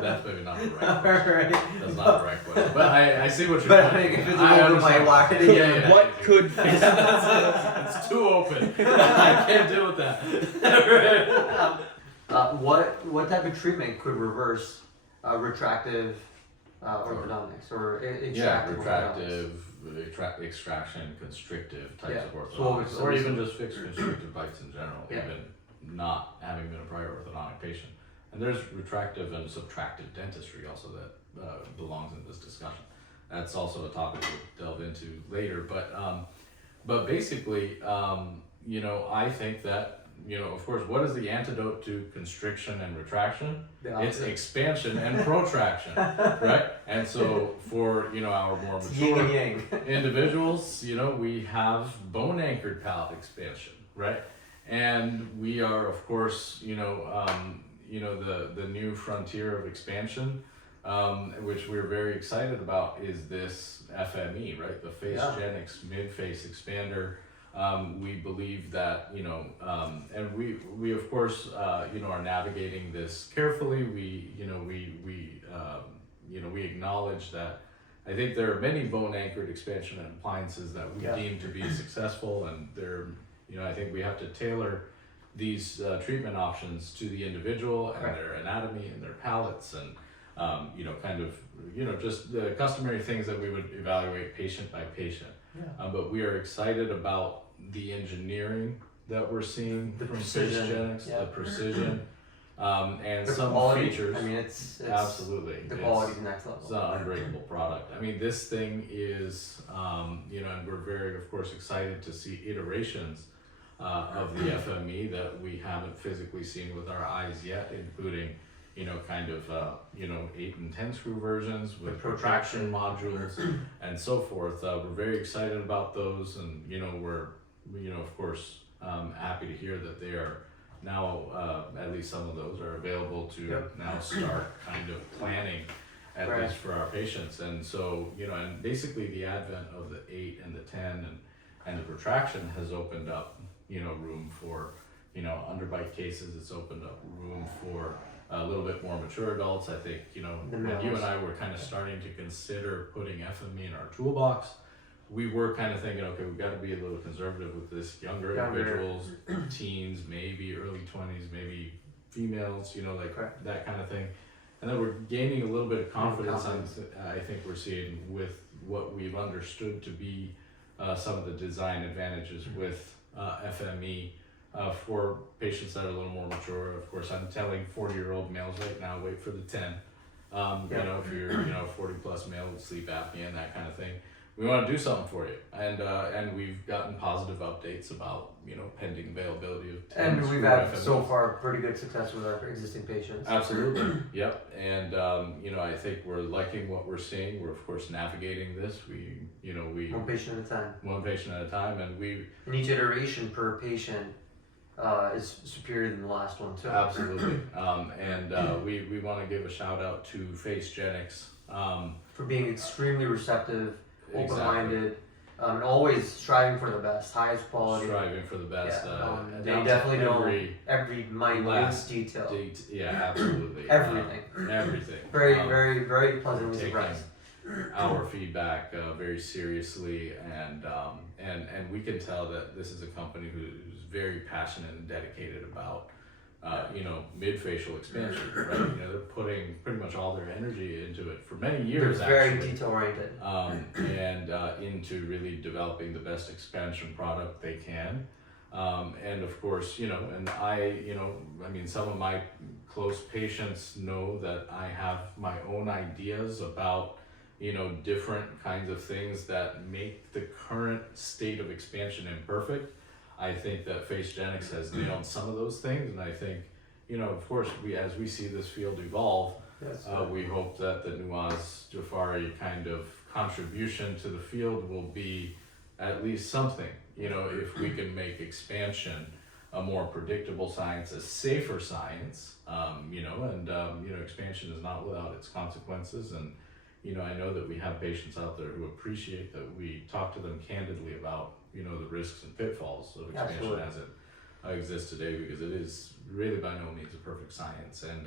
That's maybe not the right question. Right. That's not the right question. But I see what you're But saying. if it's over my wide, Yeah. What could It's too open. I can't deal with that. what type of treatment could reverse retractive orthodontics or extractive orthodontics? Retractive, extraction, constrictive types of So orthodontics, or even just fixed constrictive bites in general, Yeah. even not having been a prior orthodontic patient. And there's retractive and subtractive dentistry also that belongs in this discussion. That's also a topic we'll delve into later. But basically, I think that, of course, what is the antidote to constriction and retraction? It's expansion and protraction, right? And so for, our more yin and mature yang. individuals, we have bone anchored palate expansion, right? And we are, of course, the new frontier of expansion, which we're very excited about, is this FME, right? The FaceGenics mid-face expander. We believe that, and we of course, are navigating this carefully. We acknowledge that I think there are many bone anchored expansion appliances that we deem to be successful, and I think we have to tailor these treatment options to the individual and their anatomy and their palates, and just the customary things that we would evaluate patient by patient. But we are excited about the engineering that we're seeing from FaceGenics, the precision, and the some quality, features. I mean, it's absolutely the quality's next level. It's an unbreakable product. I mean, this thing is, and we're very, of course, excited to see iterations of the FME that we haven't physically seen with our eyes yet, including 8 and 10 screw versions with protraction modules and so forth. We're very excited about those, and we're of course happy to hear that they are now, at least some of those are available to now start kind of planning at least for our patients. And so and basically the advent of the 8 and the 10 and the protraction has opened up room for underbite cases. It's opened up room for a little bit more mature adults. I think, when you and I were kind of starting to consider putting FME in our toolbox, we were kind of thinking, okay, we've got to be a little conservative with this. Younger individuals, teens, maybe early 20s, maybe females, that kind of thing. And then we're gaining a little bit of confidence. I think we're seeing with what we've understood to be some of the design advantages with FME. For patients that are a little more mature. Of course, I'm telling 40-year-old males right now, wait for the 10. If you're 40 plus male with sleep apnea and that kind of thing, we want to do something for you. And we've gotten positive updates about pending availability of 10. And we've had so far pretty good success with our existing patients. Absolutely, yep. And I think we're liking what we're seeing. We're of course navigating this. We one patient at a time. One patient at a time, and in each iteration per patient is superior than the last one too. Absolutely. We want to give a shout out to FaceGenics for being extremely receptive, open-minded, always striving for the best, highest quality. Striving for the best. They down to definitely every every minute last detail. Yeah, absolutely. Everything. Everything. Very pleasantly taking surprised. our feedback very seriously, and we can tell that this is a company who's very passionate and dedicated about mid-facial expansion, right? They're putting pretty much all their energy into it for many years. They're very actually. detail oriented. And into really developing the best expansion product they can. And of course, and some of my close patients know that I have my own ideas about, different kinds of things that make the current state of expansion imperfect. I think that FaceGenix has nailed some of those things, and I think, of course, as we see this field evolve, Yes. we hope that the Newaz Jaffari kind of contribution to the field will be at least something. If we can make expansion a more predictable science, a safer science, expansion is not without its consequences. And, I know that we have patients out there who appreciate that we talk to them candidly about, the risks and pitfalls of expansion Absolutely. as it exists today, because it is really by no means a perfect science. And,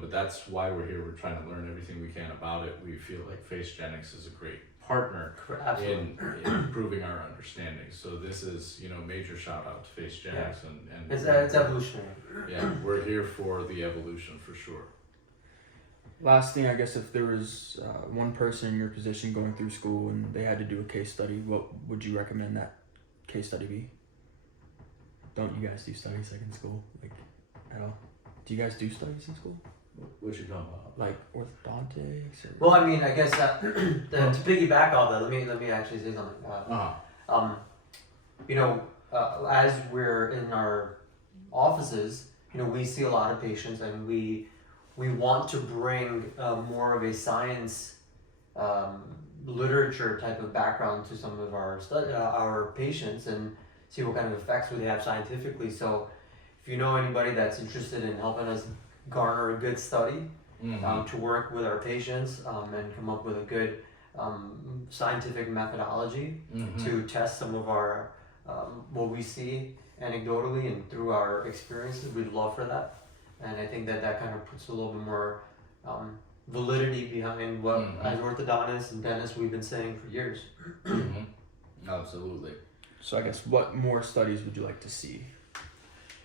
but that's why we're here. We're trying to learn everything we can about it. We feel like FaceGenix is a great partner Absolutely. in improving our understanding. So this is, major shout out to FaceGenix and It's evolutionary. yeah, we're here for the evolution for sure. Last thing, I guess, if there was one person in your position going through school and they had to do a case study, what would you recommend that case study be? Don't you guys do studies like in school, like at all? Do you guys do studies in school? What you talking about? Like orthodontics? Or... Well, I guess to piggyback off that, let me actually say something. As we're in our offices, we see a lot of patients, and we want to bring more of a science literature type of background to some of our patients, and see what kind of effects would they have scientifically. So if you know anybody that's interested in helping us garner a good study to work with our patients and come up with a good scientific methodology to test some of our what we see anecdotally and through our experiences, we'd love for that. And I think that kind of puts a little bit more validity behind what as orthodontists and dentists we've been saying for years. Absolutely. So I guess what more studies would you like to see?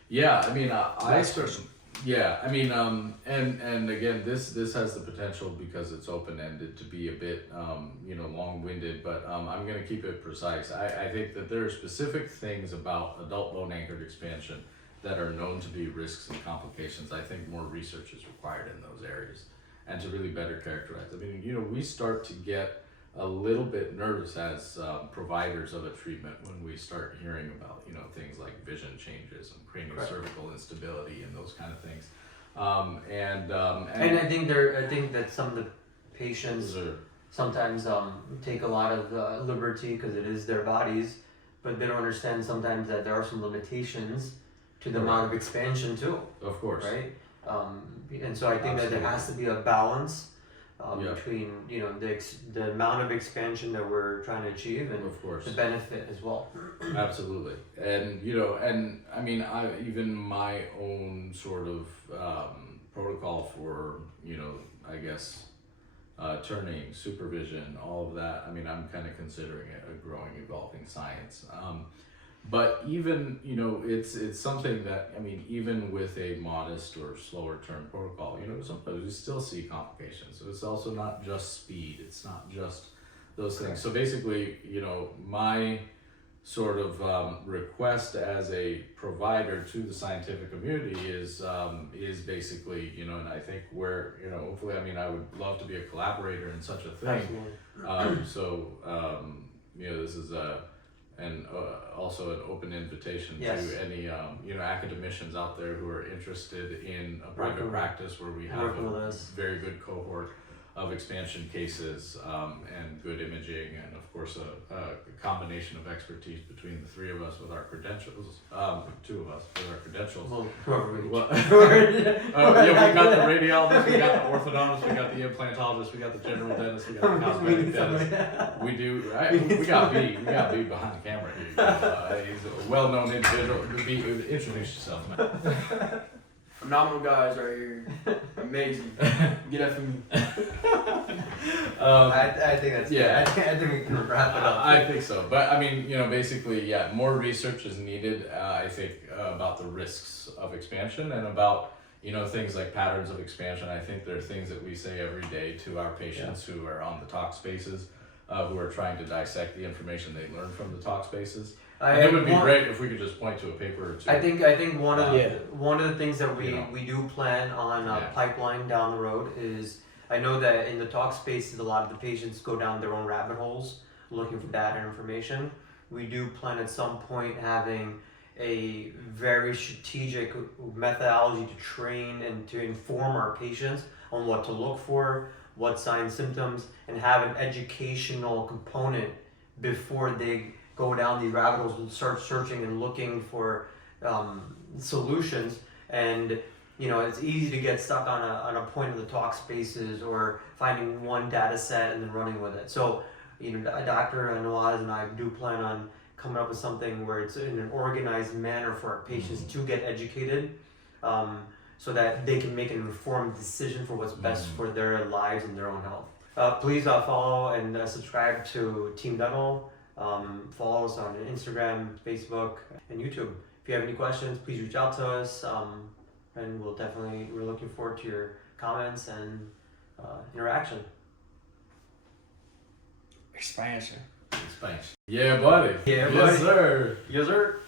Yeah, I mean, Last question. Yeah, I mean, and again, this has the potential, because it's open-ended, to be a bit, long-winded, but I'm going to keep it precise. I think that there are specific things about adult bone-anchored expansion that are known to be risks and complications. I think more research is required in those areas, and to really better characterize. I mean, we start to get a little bit nervous as providers of a treatment when we start hearing about things like vision changes and craniocervical instability and those kind of things. And I think that some of the patients sometimes take a lot of liberty because it is their bodies, but they don't understand sometimes that there are some limitations to the amount of expansion too. Of course. Right. And so I think that there has to be a balance between the amount of expansion that we're trying to achieve and of course the benefit as well. Absolutely. And and I mean, even my own sort of protocol for I guess turning, supervision, all of that, I mean, I'm kind of considering it a growing, evolving science. But even, it's something that, I mean, even with a modest or slower term protocol, sometimes we still see complications. So it's also not just speed, it's not just those things. So basically, my sort of request as a provider to the scientific community is basically, and I think where, hopefully, I mean, I would love to be a collaborator in such a thing. This is also an open invitation to any academicians out there who are interested in a private practice where we have a very good cohort of expansion cases, and good imaging, and of course a combination of expertise between the three of us with our credentials, two of us with our credentials. Well, whoever we Well, yeah, we got the radiologist, we got the orthodontist, we got the implantologist, we got the general dentist, we got the cosmetic dentist. We do, right? We got B behind the camera here. He's a well-known individual. B, introduce yourself, man. Phenomenal guys right here. Amazing. Get FME. I think that's yeah. good. I think we can wrap it up. I think so, but I mean, basically, yeah, more research is needed. I think about the risks of expansion and about things like patterns of expansion. I think there are things that we say every day to our patients who are on the talk spaces, who are trying to dissect the information they learn from the talk spaces. And it would be great if we could just point to a paper or two. I think one of the things that we do plan on pipeline down the road is, I know that in the talk spaces a lot of the patients go down their own rabbit holes looking for data and information. We do plan at some point having a very strategic methodology to train and to inform our patients on what to look for, what signs, symptoms, and have an educational component before they go down these rabbit holes and start searching and looking for solutions. And it's easy to get stuck on a point of the talk spaces or finding one data set and then running with it. So Dr. Newaz and I do plan on coming up with something where it's in an organized manner for our patients to get educated, so that they can make an informed decision for what's best for their lives and their own health. Please follow and subscribe to Team Dental. Follow us on Instagram, Facebook, and YouTube. If you have any questions, please reach out to us, and we're looking forward to your comments and interaction. Expansion. Yeah, buddy. Yeah, yes, buddy. sir. Yes, sir.